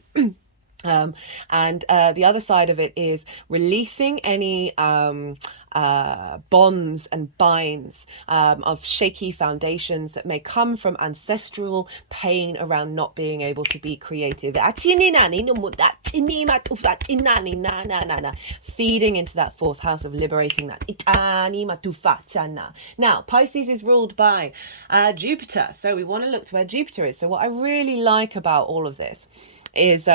And the other side of it is releasing any bonds and binds of shaky foundations that may come from ancestral pain around not being able to be creative. Feeding into that 4th house of liberating that. Now, Pisces is ruled by Jupiter, so we want to look to where Jupiter is. So what I really like about all of this is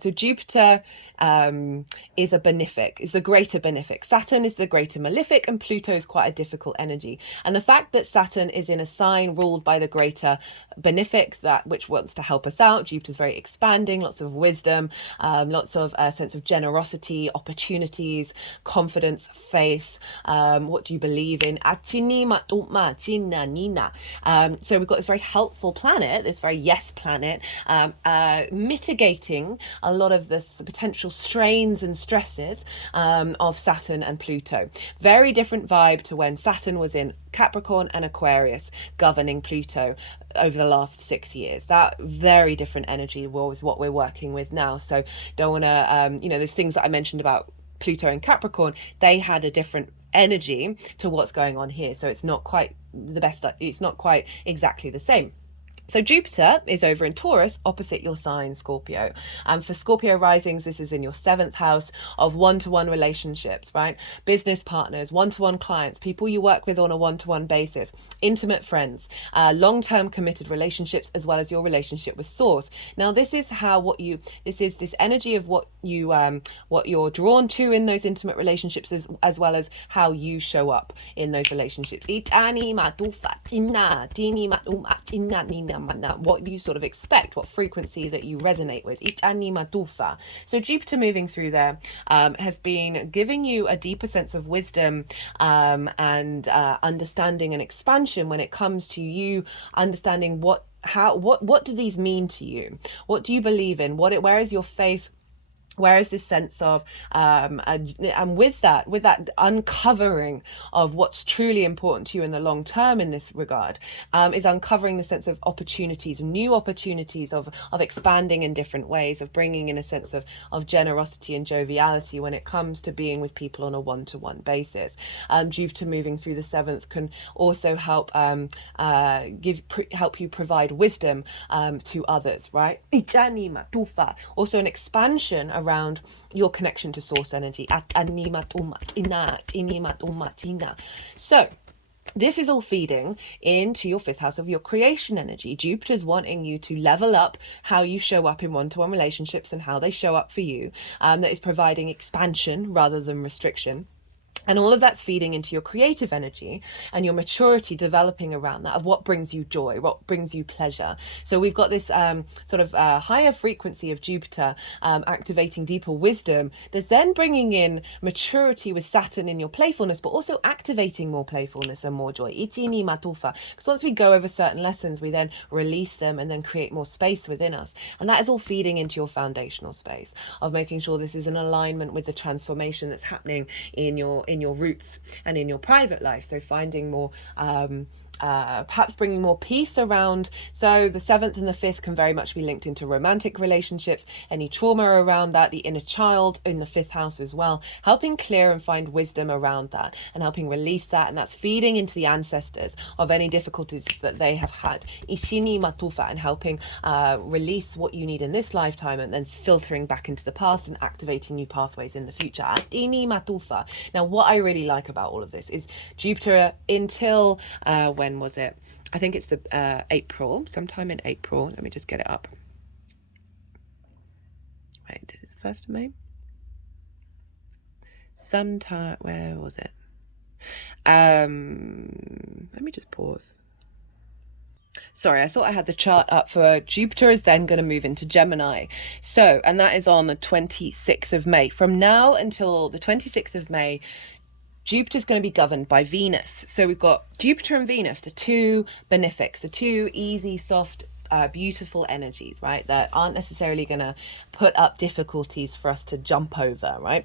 So Jupiter is a benefic, is the greater benefic. Saturn is the greater malefic, and Pluto is quite a difficult energy. And the fact that Saturn is in a sign ruled by the greater benefic, that which wants to help us out, Jupiter's very expanding, lots of wisdom, lots of sense of generosity, opportunities, confidence, faith. What do you believe in? So we've got this very helpful planet, this very yes planet, mitigating a lot of the potential strains and stresses of Saturn and Pluto. Very different vibe to when Saturn was in Capricorn and Aquarius governing Pluto over the last 6 years. That very different energy was what we're working with now. So don't want to, those things that I mentioned about Pluto and Capricorn, they had a different energy to what's going on here. So it's not quite the best, it's not quite exactly the same. So Jupiter is over in Taurus, opposite your sign, Scorpio. And for Scorpio risings, this is in your 7th house of one-to-one relationships, right? Business partners, one-to-one clients, people you work with on a one-to-one basis, intimate friends, long-term committed relationships, as well as your relationship with Source. Now, this is this energy of what you're drawn to in those intimate relationships, as well as how you show up in those relationships. What you sort of expect, what frequency that you resonate with. So Jupiter moving through there has been giving you a deeper sense of wisdom and understanding and expansion when it comes to you understanding what do these mean to you? What do you believe in? Where is your faith? Where is this sense of, and with that uncovering of what's truly important to you in the long term in this regard, is uncovering the sense of opportunities, new opportunities of expanding in different ways, of bringing in a sense of generosity and joviality when it comes to being with people on a one-to-one basis. Jupiter moving through the 7th can also help help you provide wisdom to others, right? Also an expansion around your connection to source energy. So this is all feeding into your 5th house of your creation energy. Jupiter's wanting you to level up how you show up in one-to-one relationships and how they show up for you. That is providing expansion rather than restriction. And all of that's feeding into your creative energy and your maturity developing around that, of what brings you joy, what brings you pleasure. So we've got this sort of higher frequency of Jupiter activating deeper wisdom. That's then bringing in maturity with Saturn in your playfulness, but also activating more playfulness and more joy. Because once we go over certain lessons, we then release them and then create more space within us. And that is all feeding into your foundational space of making sure this is in alignment with the transformation that's happening in your roots and in your private life. So finding more perhaps bringing more peace around. So the 7th and the 5th can very much be linked into romantic relationships, any trauma around that, the inner child in the 5th house as well, helping clear and find wisdom around that and helping release that. And that's feeding into the ancestors of any difficulties that they have had. Ishini matufa, and helping release what you need in this lifetime and then filtering back into the past and activating new pathways in the future. Atini matufa. Now, what I really like about all of this is Jupiter until when was it? I think it's the April, sometime in April. Let me just get it up. Wait, is it the 1st of May? Sometime, where was it? Let me just pause. Sorry, I thought I had the chart up for Jupiter is then going to move into Gemini. So, and that is on the 26th of May. From now until the 26th of May, Jupiter's going to be governed by Venus. So we've got Jupiter and Venus, the two benefics, the two easy, soft, beautiful energies, right? That aren't necessarily going to put up difficulties for us to jump over, right?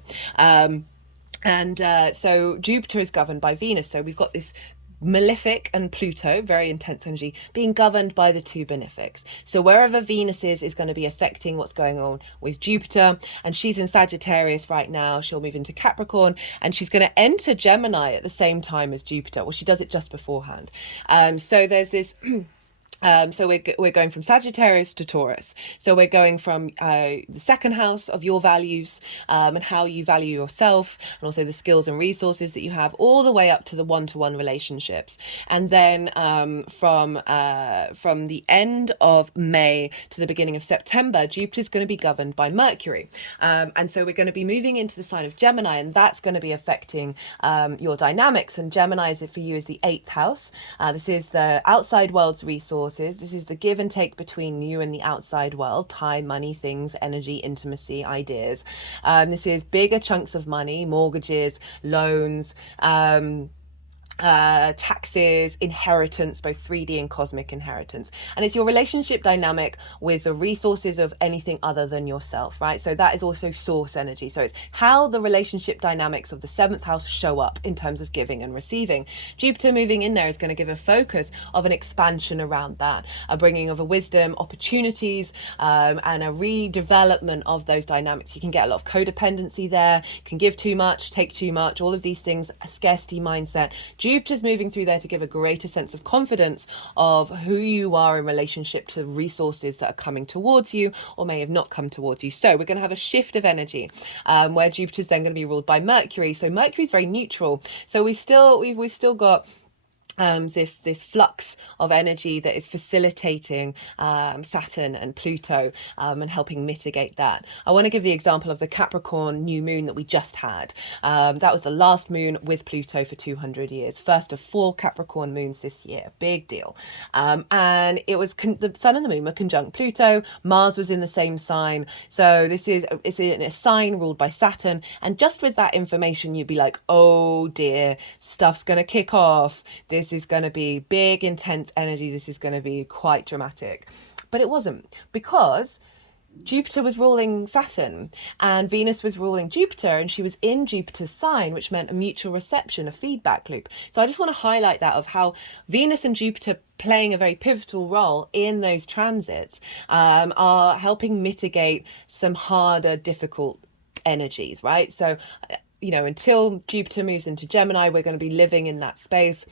So Jupiter is governed by Venus. So we've got this malefic and Pluto, very intense energy, being governed by the two benefics. So wherever Venus is going to be affecting what's going on with Jupiter, and she's in Sagittarius right now. She'll move into Capricorn and she's going to enter Gemini at the same time as Jupiter. Well, she does it just beforehand. So there's this So we're going from Sagittarius to Taurus. So we're going from the second house of your values, and how you value yourself, and also the skills and resources that you have, all the way up to the one-to-one relationships. And then from the end of May to the beginning of September, Jupiter is going to be governed by Mercury, and so we're going to be moving into the sign of Gemini, and that's going to be affecting your dynamics. And Gemini is, for you, is the 8th house. This is the outside world's resources. This is the give and take between you and the outside world: time, money, things, energy, intimacy, ideas. This is bigger chunks of money, mortgages, loans, taxes, inheritance, both 3D and cosmic inheritance. And it's your relationship dynamic with the resources of anything other than yourself, right? So that is also source energy. So it's how the relationship dynamics of the 7th house show up in terms of giving and receiving. Jupiter moving in there is going to give a focus of an expansion around that, a bringing of a wisdom, opportunities, and a redevelopment of those dynamics. You can get a lot of codependency there, you can give too much, take too much, all of these things, a scarcity mindset. Jupiter's moving through there to give a greater sense of confidence of who you are in relationship to resources that are coming towards you or may have not come towards you. So we're going to have a shift of energy, where Jupiter's then going to be ruled by Mercury. So Mercury's very neutral. So we've still got this flux of energy that is facilitating Saturn and Pluto, and helping mitigate that. I want to give the example of the Capricorn new moon that we just had. That was the last moon with Pluto for 200 years. First of 4 Capricorn moons this year. Big deal. And it was the sun and the moon were conjunct Pluto. Mars was in the same sign. So it's in a sign ruled by Saturn. And just with that information, you'd be like, oh dear, stuff's going to kick off. This is going to be big, intense energy. This is going to be quite dramatic. But it wasn't, because Jupiter was ruling Saturn and Venus was ruling Jupiter, and she was in Jupiter's sign, which meant a mutual reception, a feedback loop. So I just want to highlight that, of how Venus and Jupiter playing a very pivotal role in those transits, are helping mitigate some harder, difficult energies, right? So, until Jupiter moves into Gemini, we're going to be living in that space.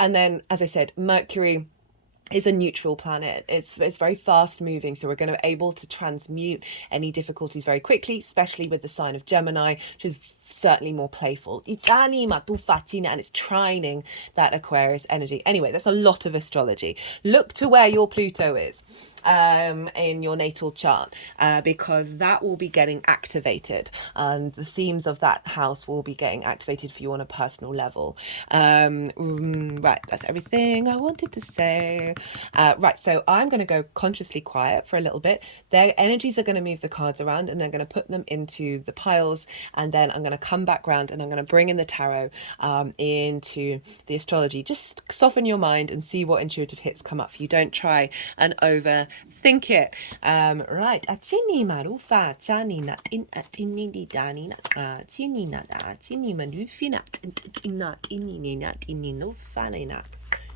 And then, as I said, Mercury is a neutral planet. It's very fast moving, so we're going to be able to transmute any difficulties very quickly, especially with the sign of Gemini, which is certainly more playful, and it's trining that Aquarius energy. Anyway, that's a lot of astrology. Look to where your Pluto is in your natal chart, because that will be getting activated, and the themes of that house will be getting activated for you on a personal level. Right, that's everything I wanted to say. Right, so I'm going to go consciously quiet for a little bit. Their energies are going to move the cards around, and they're going to put them into the piles, and then I'm going to come back round and I'm going to bring in the tarot into the astrology. Just soften your mind and see what intuitive hits come up for you. Don't try and overthink it. Right. Achini marufa chani nat in atini di dani nat chini nat chini manufi nat nat ini nat ini no fane nat.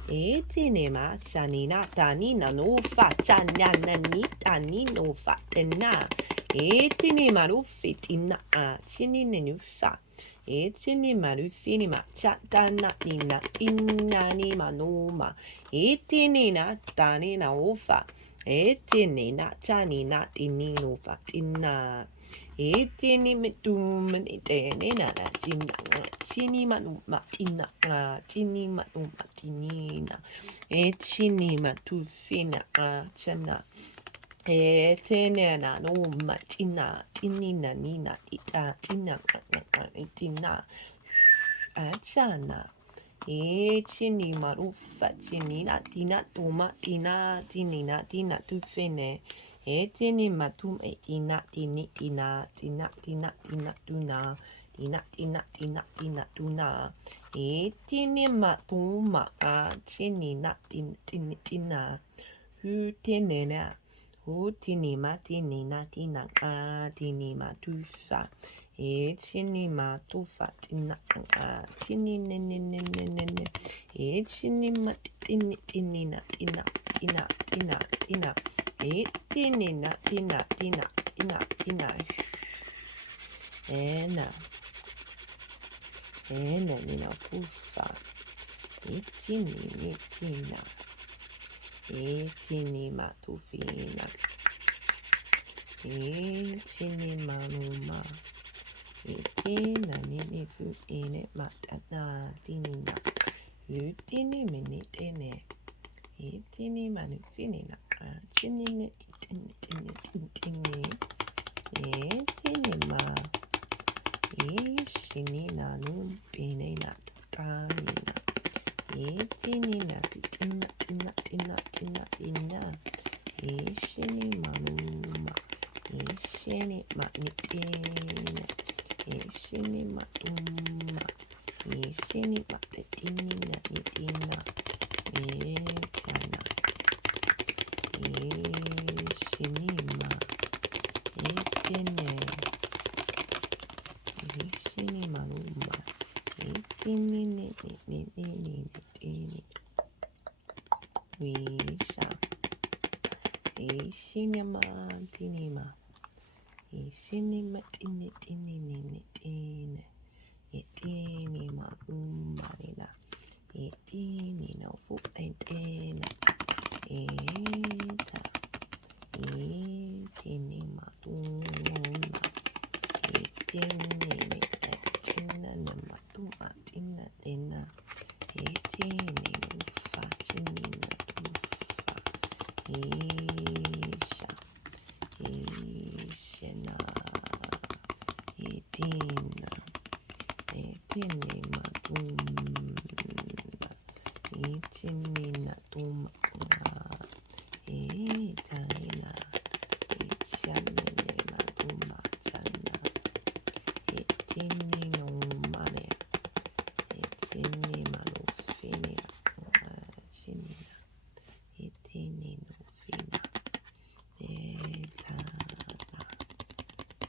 Etinema chanina tanina no fa chanana ni tanino fa tena. Etinema rufitina chinina no fa. Etinema rufinima chatana nina inani manoma. Etinina tanina ofa. Etinina chanina tinino fa tina. Etini metum etene na chini manu matina chini manu matinina chini matu fina chana etene na no matina tinina nina ita tina itina achana chini marufa chini na tina tuma tina tinina tina tu fine. Etini matum etina tini tina tina tina tina tuna tina tina tina tina tuna etini matum maka chini na tin tin tina hu tinina hu tini matini na tina ka tini matufa etini matufa tina chini ne ne ne ne ne ne etini matini tini na tina tina tina tina Tina, tina, tina, tina, tina. Ena, nina pufa. Itini, tina. Itini matufina. Itini manuma. Itina nini futine matana tinina. Lutini minitene. Itini manufinina. Chinine tini. Itini ma. Ishinina numpinina tanina. Itinina tina. Ishini manuma. Ishini matnitina. Ishini matuma. Ishini mattina nitina. Itana. Ishini ma. Itine. Ishini manuma. Itini nitini. Wisha. Ishinima tinima. Ishinima tini. Itini marumarina. Itini no fuentena. Ita. Itini matuma. Itini tina matuma tina. Itini ufa chinina ufa. Isha. Ishena. Itina. Itini matuma. Itini natuma. Itanina. Ichanine matuma chana. Itini no mane. Itini manufini. Chinina. Itini no fina. Itana.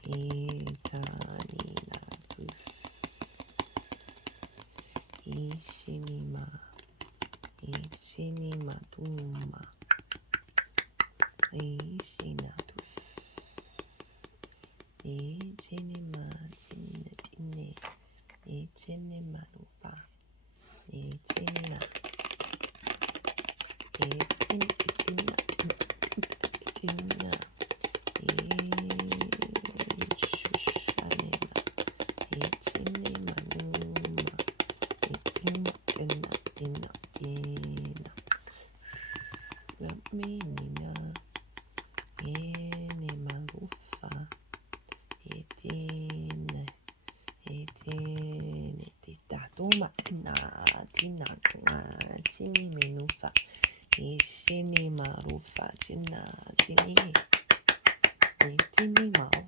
Itanina. Ishinima. Ishinima tuma. Ishinatu. Ichinima tine. Ichinima lupa. Ichinima. Itina. Ishushanima. Ichinima numa. Itina. Minina. Enima lufa. Itine. Tituma tina. Chini menufa. Ishini marufa. Chini. Itini mao.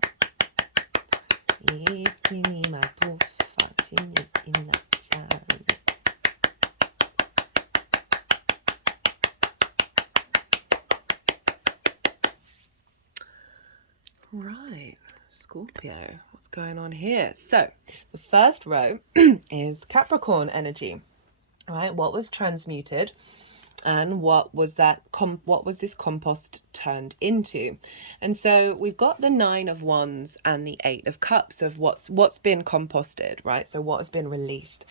Itini matufa. Chini tina. Right, Scorpio, what's going on here? So the first row is Capricorn energy, right? What was transmuted and what was that what was this compost turned into? And so we've got the 9 of Wands and the 8 of Cups of what's been composted, right? So what has been released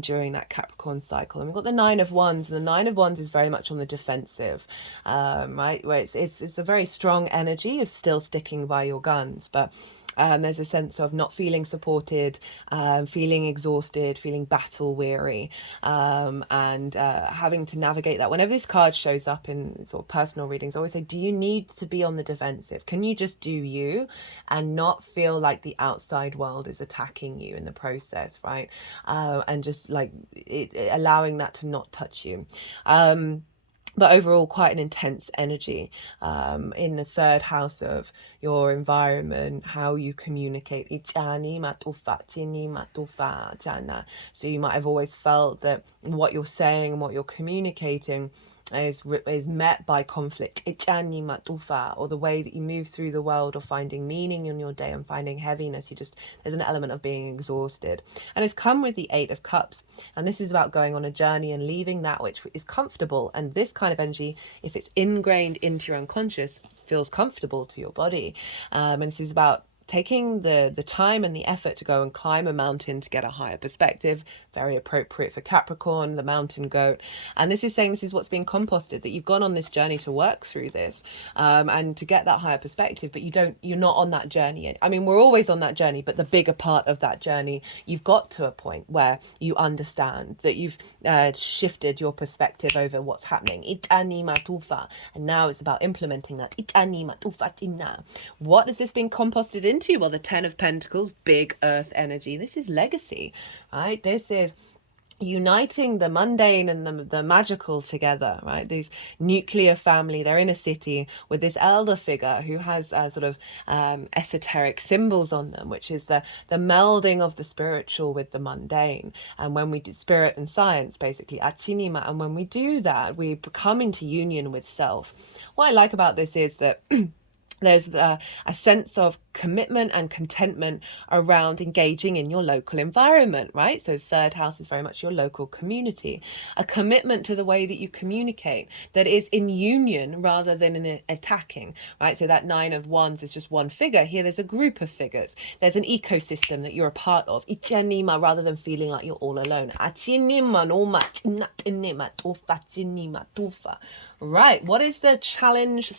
during that Capricorn cycle. And we've got the 9 of Wands, and the 9 of Wands is very much on the defensive, right? Where it's a very strong energy of still sticking by your guns, but there's a sense of not feeling supported, feeling exhausted, feeling battle weary, and having to navigate that. Whenever this card shows up in sort of personal readings, I always say, do you need to be on the defensive? Can you just do you and not feel like the outside world is attacking you in the process, right? And just like allowing that to not touch you. But overall, quite an intense energy in the 3rd house of your environment, how you communicate. So you might have always felt that what you're saying and what you're communicating is met by conflict, or the way that you move through the world, or finding meaning in your day and finding heaviness. There's an element of being exhausted, and it's come with the 8 of Cups, and this is about going on a journey and leaving that which is comfortable. And this kind of energy, if it's ingrained into your unconscious, feels comfortable to your body, and this is about taking the time and the effort to go and climb a mountain to get a higher perspective. Very appropriate for Capricorn, the mountain goat. And this is saying this is what's being composted, that you've gone on this journey to work through this, and to get that higher perspective, but you're not on that journey yet. I mean, we're always on that journey, but the bigger part of that journey, you've got to a point where you understand that you've shifted your perspective over what's happening. And now it's about implementing that. What is this being composted into? Well, the 10 of Pentacles, big earth energy. This is legacy, right? This is uniting the mundane and the magical together, right? These nuclear family, they're in a city with this elder figure who has sort of esoteric symbols on them, which is the melding of the spiritual with the mundane. And when we do spirit and science, basically, achinima, and when we do that, we come into union with self. What I like about this is that there's a sense of commitment and contentment around engaging in your local environment, right? So third house is very much your local community. A commitment to the way that you communicate that is in union rather than in attacking, right? So that 9 of Wands is just one figure. Here there's a group of figures. There's an ecosystem that you're a part of. Rather than feeling like you're all alone. Right, what is the challenge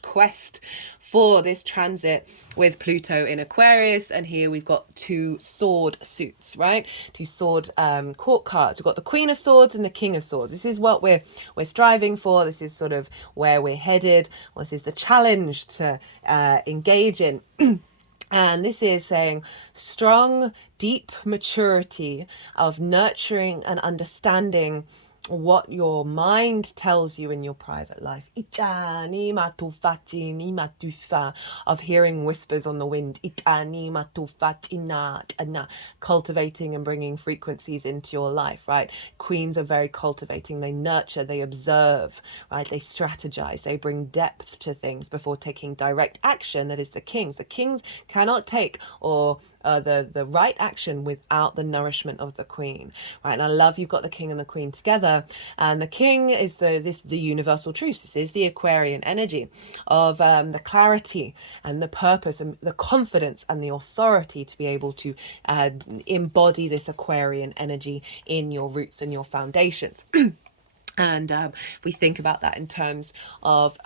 / quest for this transit with Pluto in Aquarius? And here we've got 2 sword suits, right? 2 sword court cards. We've got the Queen of Swords and the King of Swords. This is what we're striving for. This is sort of where we're headed. This is the challenge to engage in. And this is saying strong, deep maturity of nurturing and understanding what your mind tells you in your private life. Of hearing whispers on the wind. Cultivating and bringing frequencies into your life, right? Queens are very cultivating. They nurture, they observe, right? They strategize, they bring depth to things before taking direct action. That is the kings. The kings cannot take the right action without the nourishment of the queen, right? And I love you've got the king and the queen together, and the king is the universal truth. This is the Aquarian energy of the clarity and the purpose and the confidence and the authority to be able to embody this Aquarian energy in your roots and your foundations. And we think about that in terms of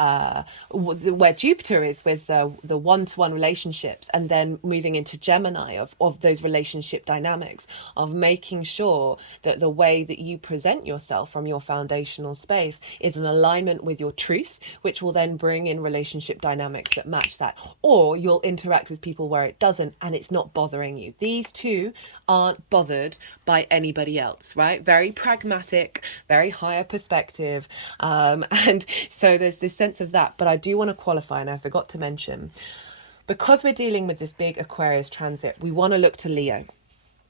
where Jupiter is with the one-to-one relationships, and then moving into Gemini of those relationship dynamics, of making sure that the way that you present yourself from your foundational space is in alignment with your truth, which will then bring in relationship dynamics that match that. Or you'll interact with people where it doesn't and it's not bothering you. These two aren't bothered by anybody else, right? Very pragmatic, very higher perspective, and so there's this sense of that. But I do want to qualify, and I forgot to mention, because we're dealing with this big Aquarius transit, we want to look to Leo,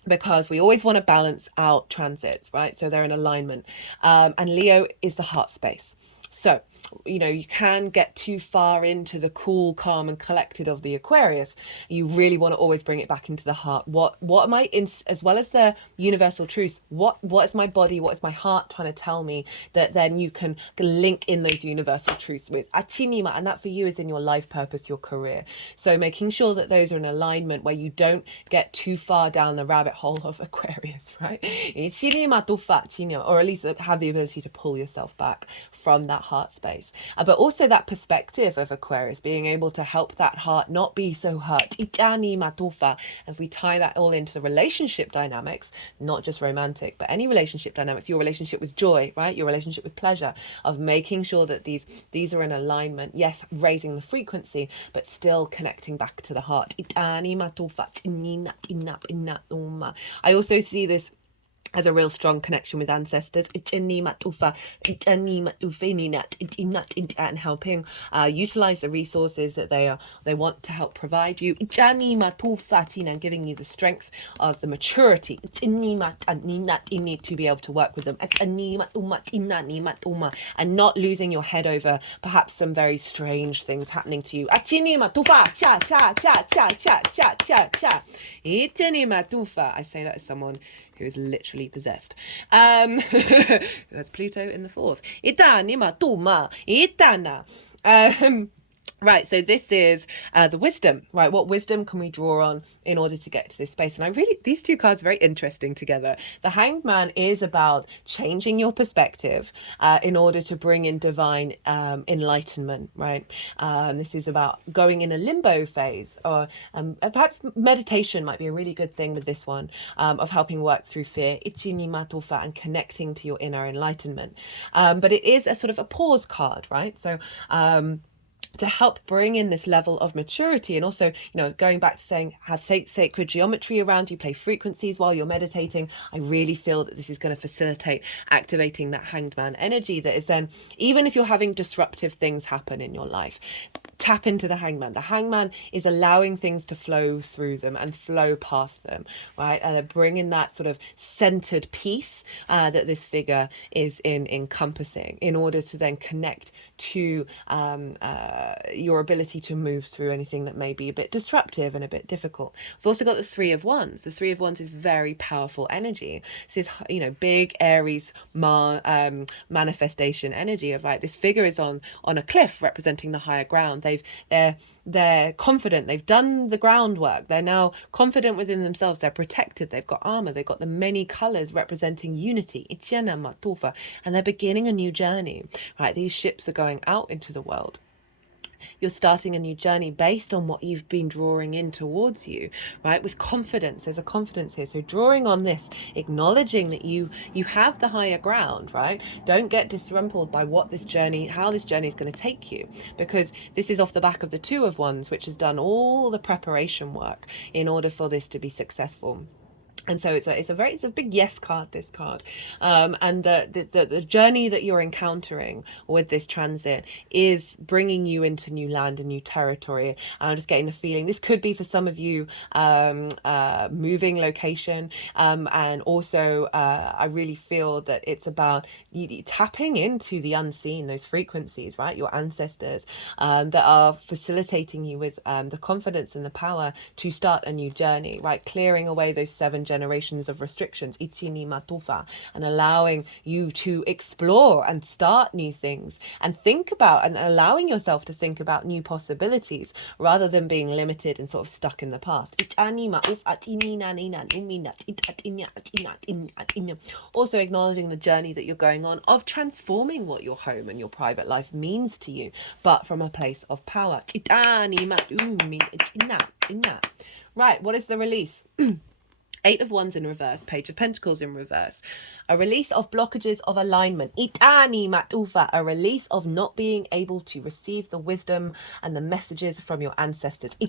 because we always want to balance out transits, right? So they're in alignment, and Leo is the heart space. So, you know, you can get too far into the cool, calm and collected of the Aquarius. You really want to always bring it back into the heart. What am I in, as well as the universal truth, what is my body, what is my heart trying to tell me, that then you can link in those universal truths with Achinima, and that for you is in your life purpose, your career. So making sure that those are in alignment, where you don't get too far down the rabbit hole of Aquarius, right? Or at least have the ability to pull yourself back from that heart space, but also that perspective of Aquarius, being able to help that heart not be so hurt. If we tie that all into the relationship dynamics, not just romantic, but any relationship dynamics, your relationship with joy, right? Your relationship with pleasure, of making sure that these are in alignment. Yes, raising the frequency, but still connecting back to the heart. I also see this has a real strong connection with ancestors, and helping utilize the resources that they want to help provide you, and giving you the strength of the maturity to be able to work with them, and not losing your head over perhaps some very strange things happening to you. I say that as someone who is literally possessed, who has Pluto in the 4th. Right, so this is the wisdom, right? What wisdom can we draw on in order to get to this space? And I really, these two cards are very interesting together. The Hanged Man is about changing your perspective in order to bring in divine enlightenment, right? This is about going in a limbo phase, or perhaps meditation might be a really good thing with this one, of helping work through fear, Ichini Matufa, and connecting to your inner enlightenment. But it is a sort of a pause card, right? So, to help bring in this level of maturity, and also, going back to saying have sacred geometry around you, play frequencies while you're meditating. I really feel that this is going to facilitate activating that Hanged Man energy that is then, even if you're having disruptive things happen in your life, tap into the Hangman. The Hangman is allowing things to flow through them and flow past them, right? And bringing that sort of centered peace that this figure is encompassing, in order to then connect to your ability to move through anything that may be a bit disruptive and a bit difficult. We've also got the Three of Wands. The Three of Wands is very powerful energy. This is, big Aries manifestation energy of, right, this figure is on a cliff representing the higher ground. They're confident. They've done the groundwork. They're now confident within themselves. They're protected. They've got armor. They've got the many colors representing unity. And they're beginning a new journey, right? These ships are going out into the world. You're starting a new journey based on what you've been drawing in towards you, right? With confidence. There's a confidence here. So drawing on this, acknowledging that you have the higher ground, right? Don't get disrumpled by how this journey is going to take you, because this is off the back of the Two of Wands, which has done all the preparation work in order for this to be successful. And so it's a big yes card, this card, and the journey that you're encountering with this transit is bringing you into new land and new territory. And I'm just getting the feeling this could be for some of you moving location, and also I really feel that it's about tapping into the unseen, those frequencies, right? Your ancestors that are facilitating you with the confidence and the power to start a new journey, right? Clearing away those 7 generations of restrictions, Ichini Matufa, and allowing you to explore and start new things and think about, and allowing yourself to think about new possibilities rather than being limited and sort of stuck in the past. Also acknowledging the journey that you're going on of transforming what your home and your private life means to you, but from a place of power. Right, what is the release? 8 of Wands in reverse, Page of Pentacles in reverse. A release of blockages of alignment. Itani matufa, a release of not being able to receive the wisdom and the messages from your ancestors. A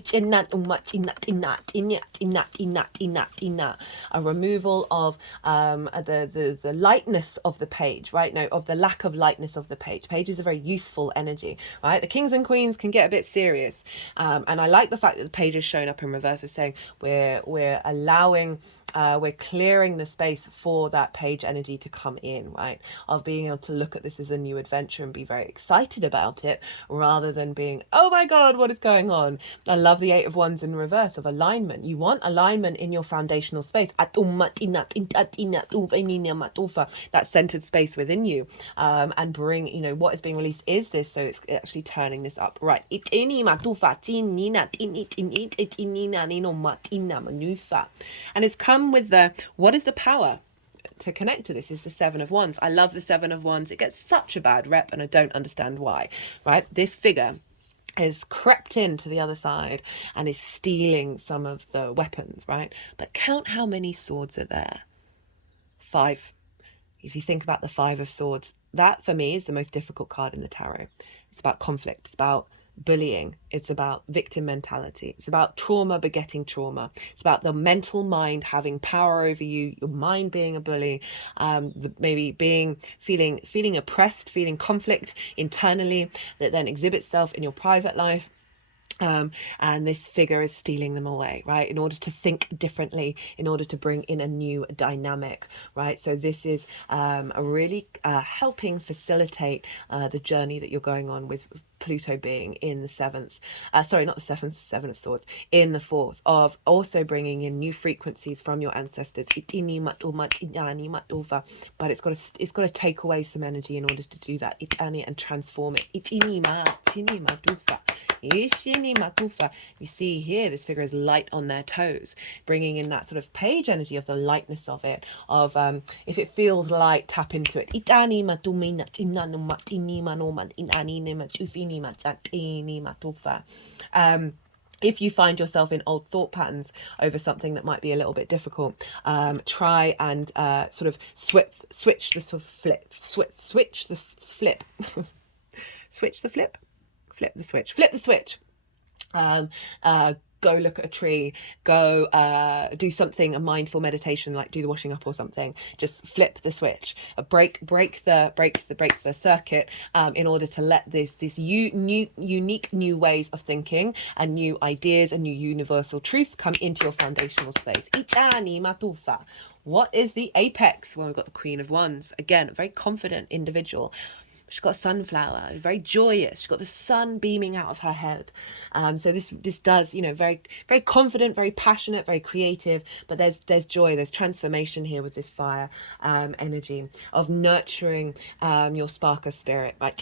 removal of the lightness of the page, right? No, of the lack of lightness of the page. Page is a very useful energy, right? The kings and queens can get a bit serious. And I like the fact that the page is showing up in reverse, is saying we're allowing, we're clearing the space for that page energy to come in, right? Of being able to look at this as a new adventure and be very excited about it, rather than being, oh my God, what is going on? I love the 8 of Wands in reverse of alignment. You want alignment in your foundational space. That centered space within you, and bring, what is being released is this, so it's actually turning this up, right? And it's come with what is the power to connect to this is the 7 of Wands. I love the 7 of Wands. It gets such a bad rep and I don't understand why, right? This figure has crept into the other side and is stealing some of the weapons, right? But count how many swords are there. 5. If you think about the 5 of Swords, that for me is the most difficult card in the tarot. It's about conflict. It's about bullying. It's about victim mentality. It's about trauma begetting trauma. It's about the mental mind having power over you, your mind being a bully, maybe feeling oppressed, feeling conflict internally that then exhibits itself in your private life. And this figure is stealing them away, right? In order to think differently, in order to bring in a new dynamic, right? So this is a really helping facilitate the journey that you're going on with Pluto being in the 7th, sorry, not the 7th, 7 of Swords, in the 4th, of also bringing in new frequencies from your ancestors. But it's got to take away some energy in order to do that, and transform it. Ishini matufa. You see here, this figure is light on their toes, bringing in that sort of page energy of the lightness of it, of if it feels light, tap into it. Itani matumina tinanu matini manoma inani matufini matini matufa. If you find yourself in old thought patterns over something that might be a little bit difficult, try and sort of switch the sort of flip, switch the flip, switch the flip, flip the switch. Go look at a tree, go do something, a mindful meditation, like do the washing up or something. Just flip the switch, break the circuit, in order to let this unique new ways of thinking and new ideas and new universal truths come into your foundational space. Itani matufa. What is the apex? Well, we've got the Queen of Wands. Again, a very confident individual. She's got a sunflower, very joyous. She's got the sun beaming out of her head. So this does, very very confident, very passionate, very creative. But there's joy, there's transformation here with this fire energy of nurturing your spark of spirit, right?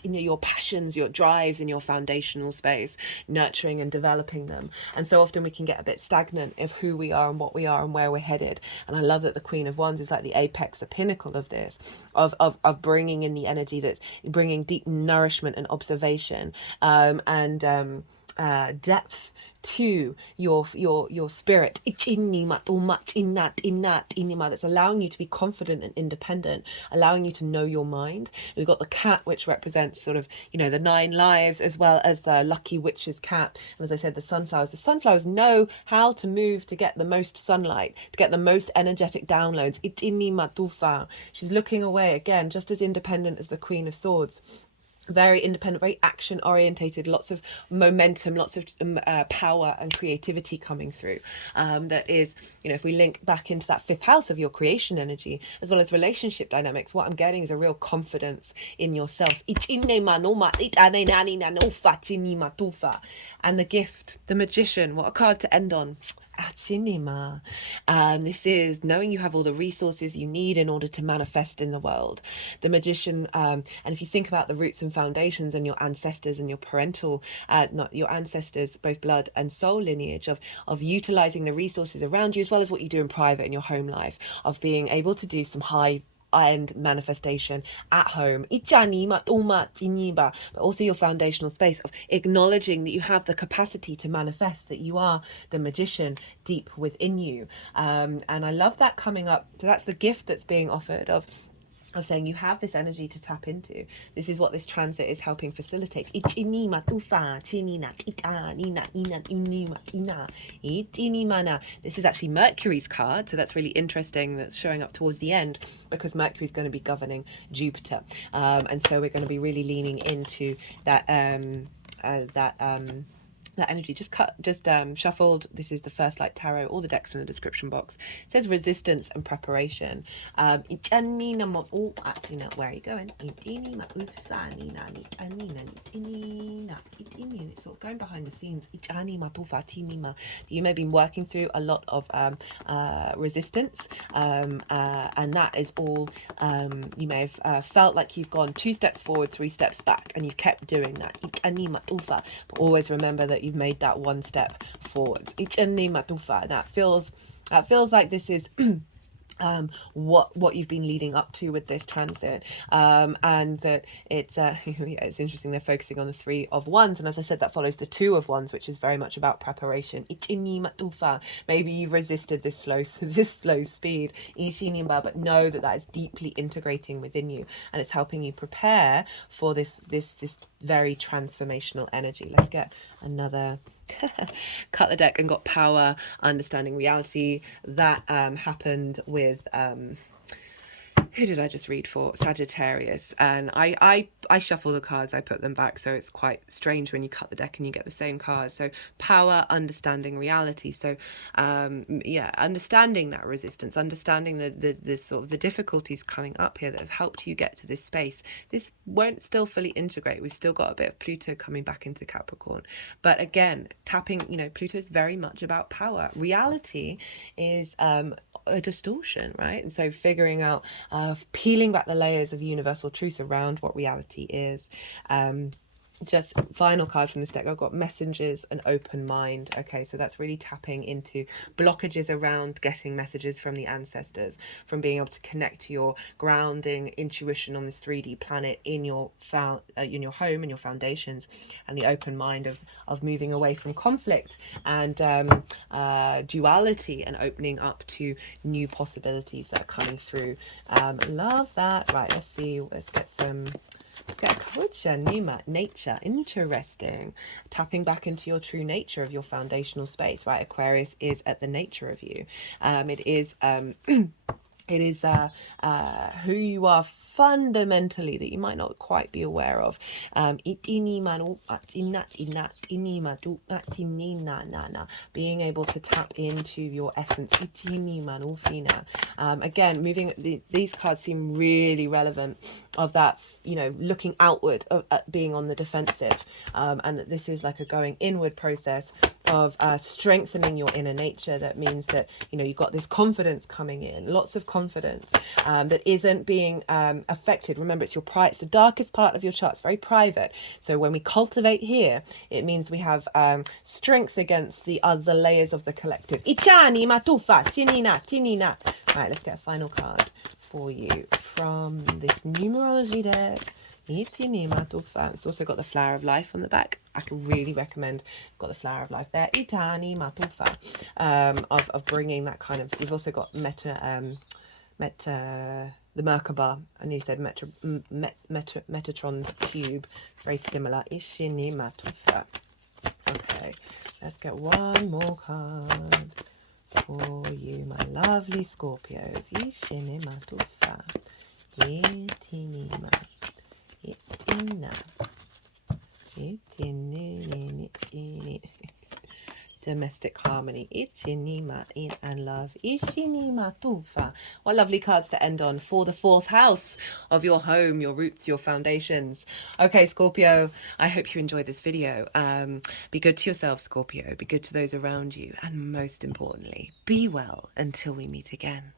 Your passions, your drives in your foundational space, nurturing and developing them. And so often we can get a bit stagnant of who we are and what we are and where we're headed. And I love that the Queen of Wands is like the apex, the pinnacle of this, of bringing in the energy that's bringing deep nourishment and observation, and depth to your spirit. That's allowing you to be confident and independent, allowing you to know your mind. We've got the cat, which represents sort of, the 9 lives, as well as the lucky witch's cat. And as I said, the sunflowers know how to move to get the most sunlight, to get the most energetic downloads. She's looking away, again, just as independent as the Queen of Swords. Very independent, very action orientated, lots of momentum, lots of power and creativity coming through. That is, if we link back into that 5th house of your creation energy, as well as relationship dynamics, what I'm getting is a real confidence in yourself. And the gift, the magician, what a card to end on. This is knowing you have all the resources you need in order to manifest in the world. The magician, and if you think about the roots and foundations and your ancestors and your parental, not your ancestors, both blood and soul lineage, of utilizing the resources around you, as well as what you do in private in your home life, of being able to do some high and manifestation at home, but also your foundational space of acknowledging that you have the capacity to manifest, that you are the magician deep within you. And I love that coming up. So that's the gift that's being offered of saying you have this energy to tap into. This is what this transit is helping facilitate. This is actually Mercury's card, so that's really interesting. That's showing up towards the end because Mercury's going to be governing Jupiter, and so we're going to be really leaning into that that energy. Just shuffled. This is the First Light Tarot. All the decks in the description box. It says resistance and preparation. Actually, no, where are you going? It's sort of going behind the scenes. You may be working through a lot of resistance, and that is all. You may have felt like you've gone 2 steps forward, 3 steps back, and you've kept doing that. But always remember that you've made that 1 step forward. That feels like this is what you've been leading up to with this transit, and that it's it's interesting. They're focusing on the 3 of Wands, and as I said, that follows the 2 of Wands, which is very much about preparation. Maybe you've resisted this slow speed, but know that is deeply integrating within you, and it's helping you prepare for this very transformational energy. Let's get another cut the deck and got power, understanding reality. That happened with who did I just read for? Sagittarius. And I shuffle the cards, I put them back, so it's quite strange when you cut the deck and you get the same cards. So power, understanding reality. So understanding that resistance, understanding the sort of the difficulties coming up here that have helped you get to this space. This won't still fully integrate. We've still got a bit of Pluto coming back into Capricorn. But again, tapping, Pluto is very much about power. Reality is a distortion, right? And so figuring out, peeling back the layers of universal truth around what reality is. Just final card from this deck, I've got messengers and open mind. Okay, so that's really tapping into blockages around getting messages from the ancestors, from being able to connect to your grounding intuition on this 3D planet in your in your home and your foundations, and the open mind of moving away from conflict and duality and opening up to new possibilities that are coming through. Love that. Right, let's see, let's get culture, Numa, nature, interesting. Tapping back into your true nature of your foundational space, right? Aquarius is at the nature of you. It is it is who you are fundamentally that you might not quite be aware of. Being able to tap into your essence. Again, these cards seem really relevant of that, you know, looking outward, of being on the defensive, and that this is like a going inward process of strengthening your inner nature. That means that, you know, you've got this confidence coming in, lots of confidence, that isn't being affected. Remember, it's it's the darkest part of your chart. It's very private. So when we cultivate here, it means we have strength against the other layers of the collective. Ichani matufa tinina tinina. Right, let's get a final card for you from this numerology deck. It's also got the flower of life on the back. I can really recommend. Got the flower of life there. Itani matufa, of bringing that kind of. You've also got the Merkaba. I nearly said Metatron's cube. Very similar. Ishini matufa. Okay, let's get one more card for you, my lovely Scorpios. Ishini matufa. Itinima. Domestic harmony. And love. What lovely cards to end on for the 4th house of your home, your roots, your foundations. Okay, Scorpio, I hope you enjoyed this video. Be good to yourself, Scorpio. Be good to those around you. And most importantly, be well until we meet again.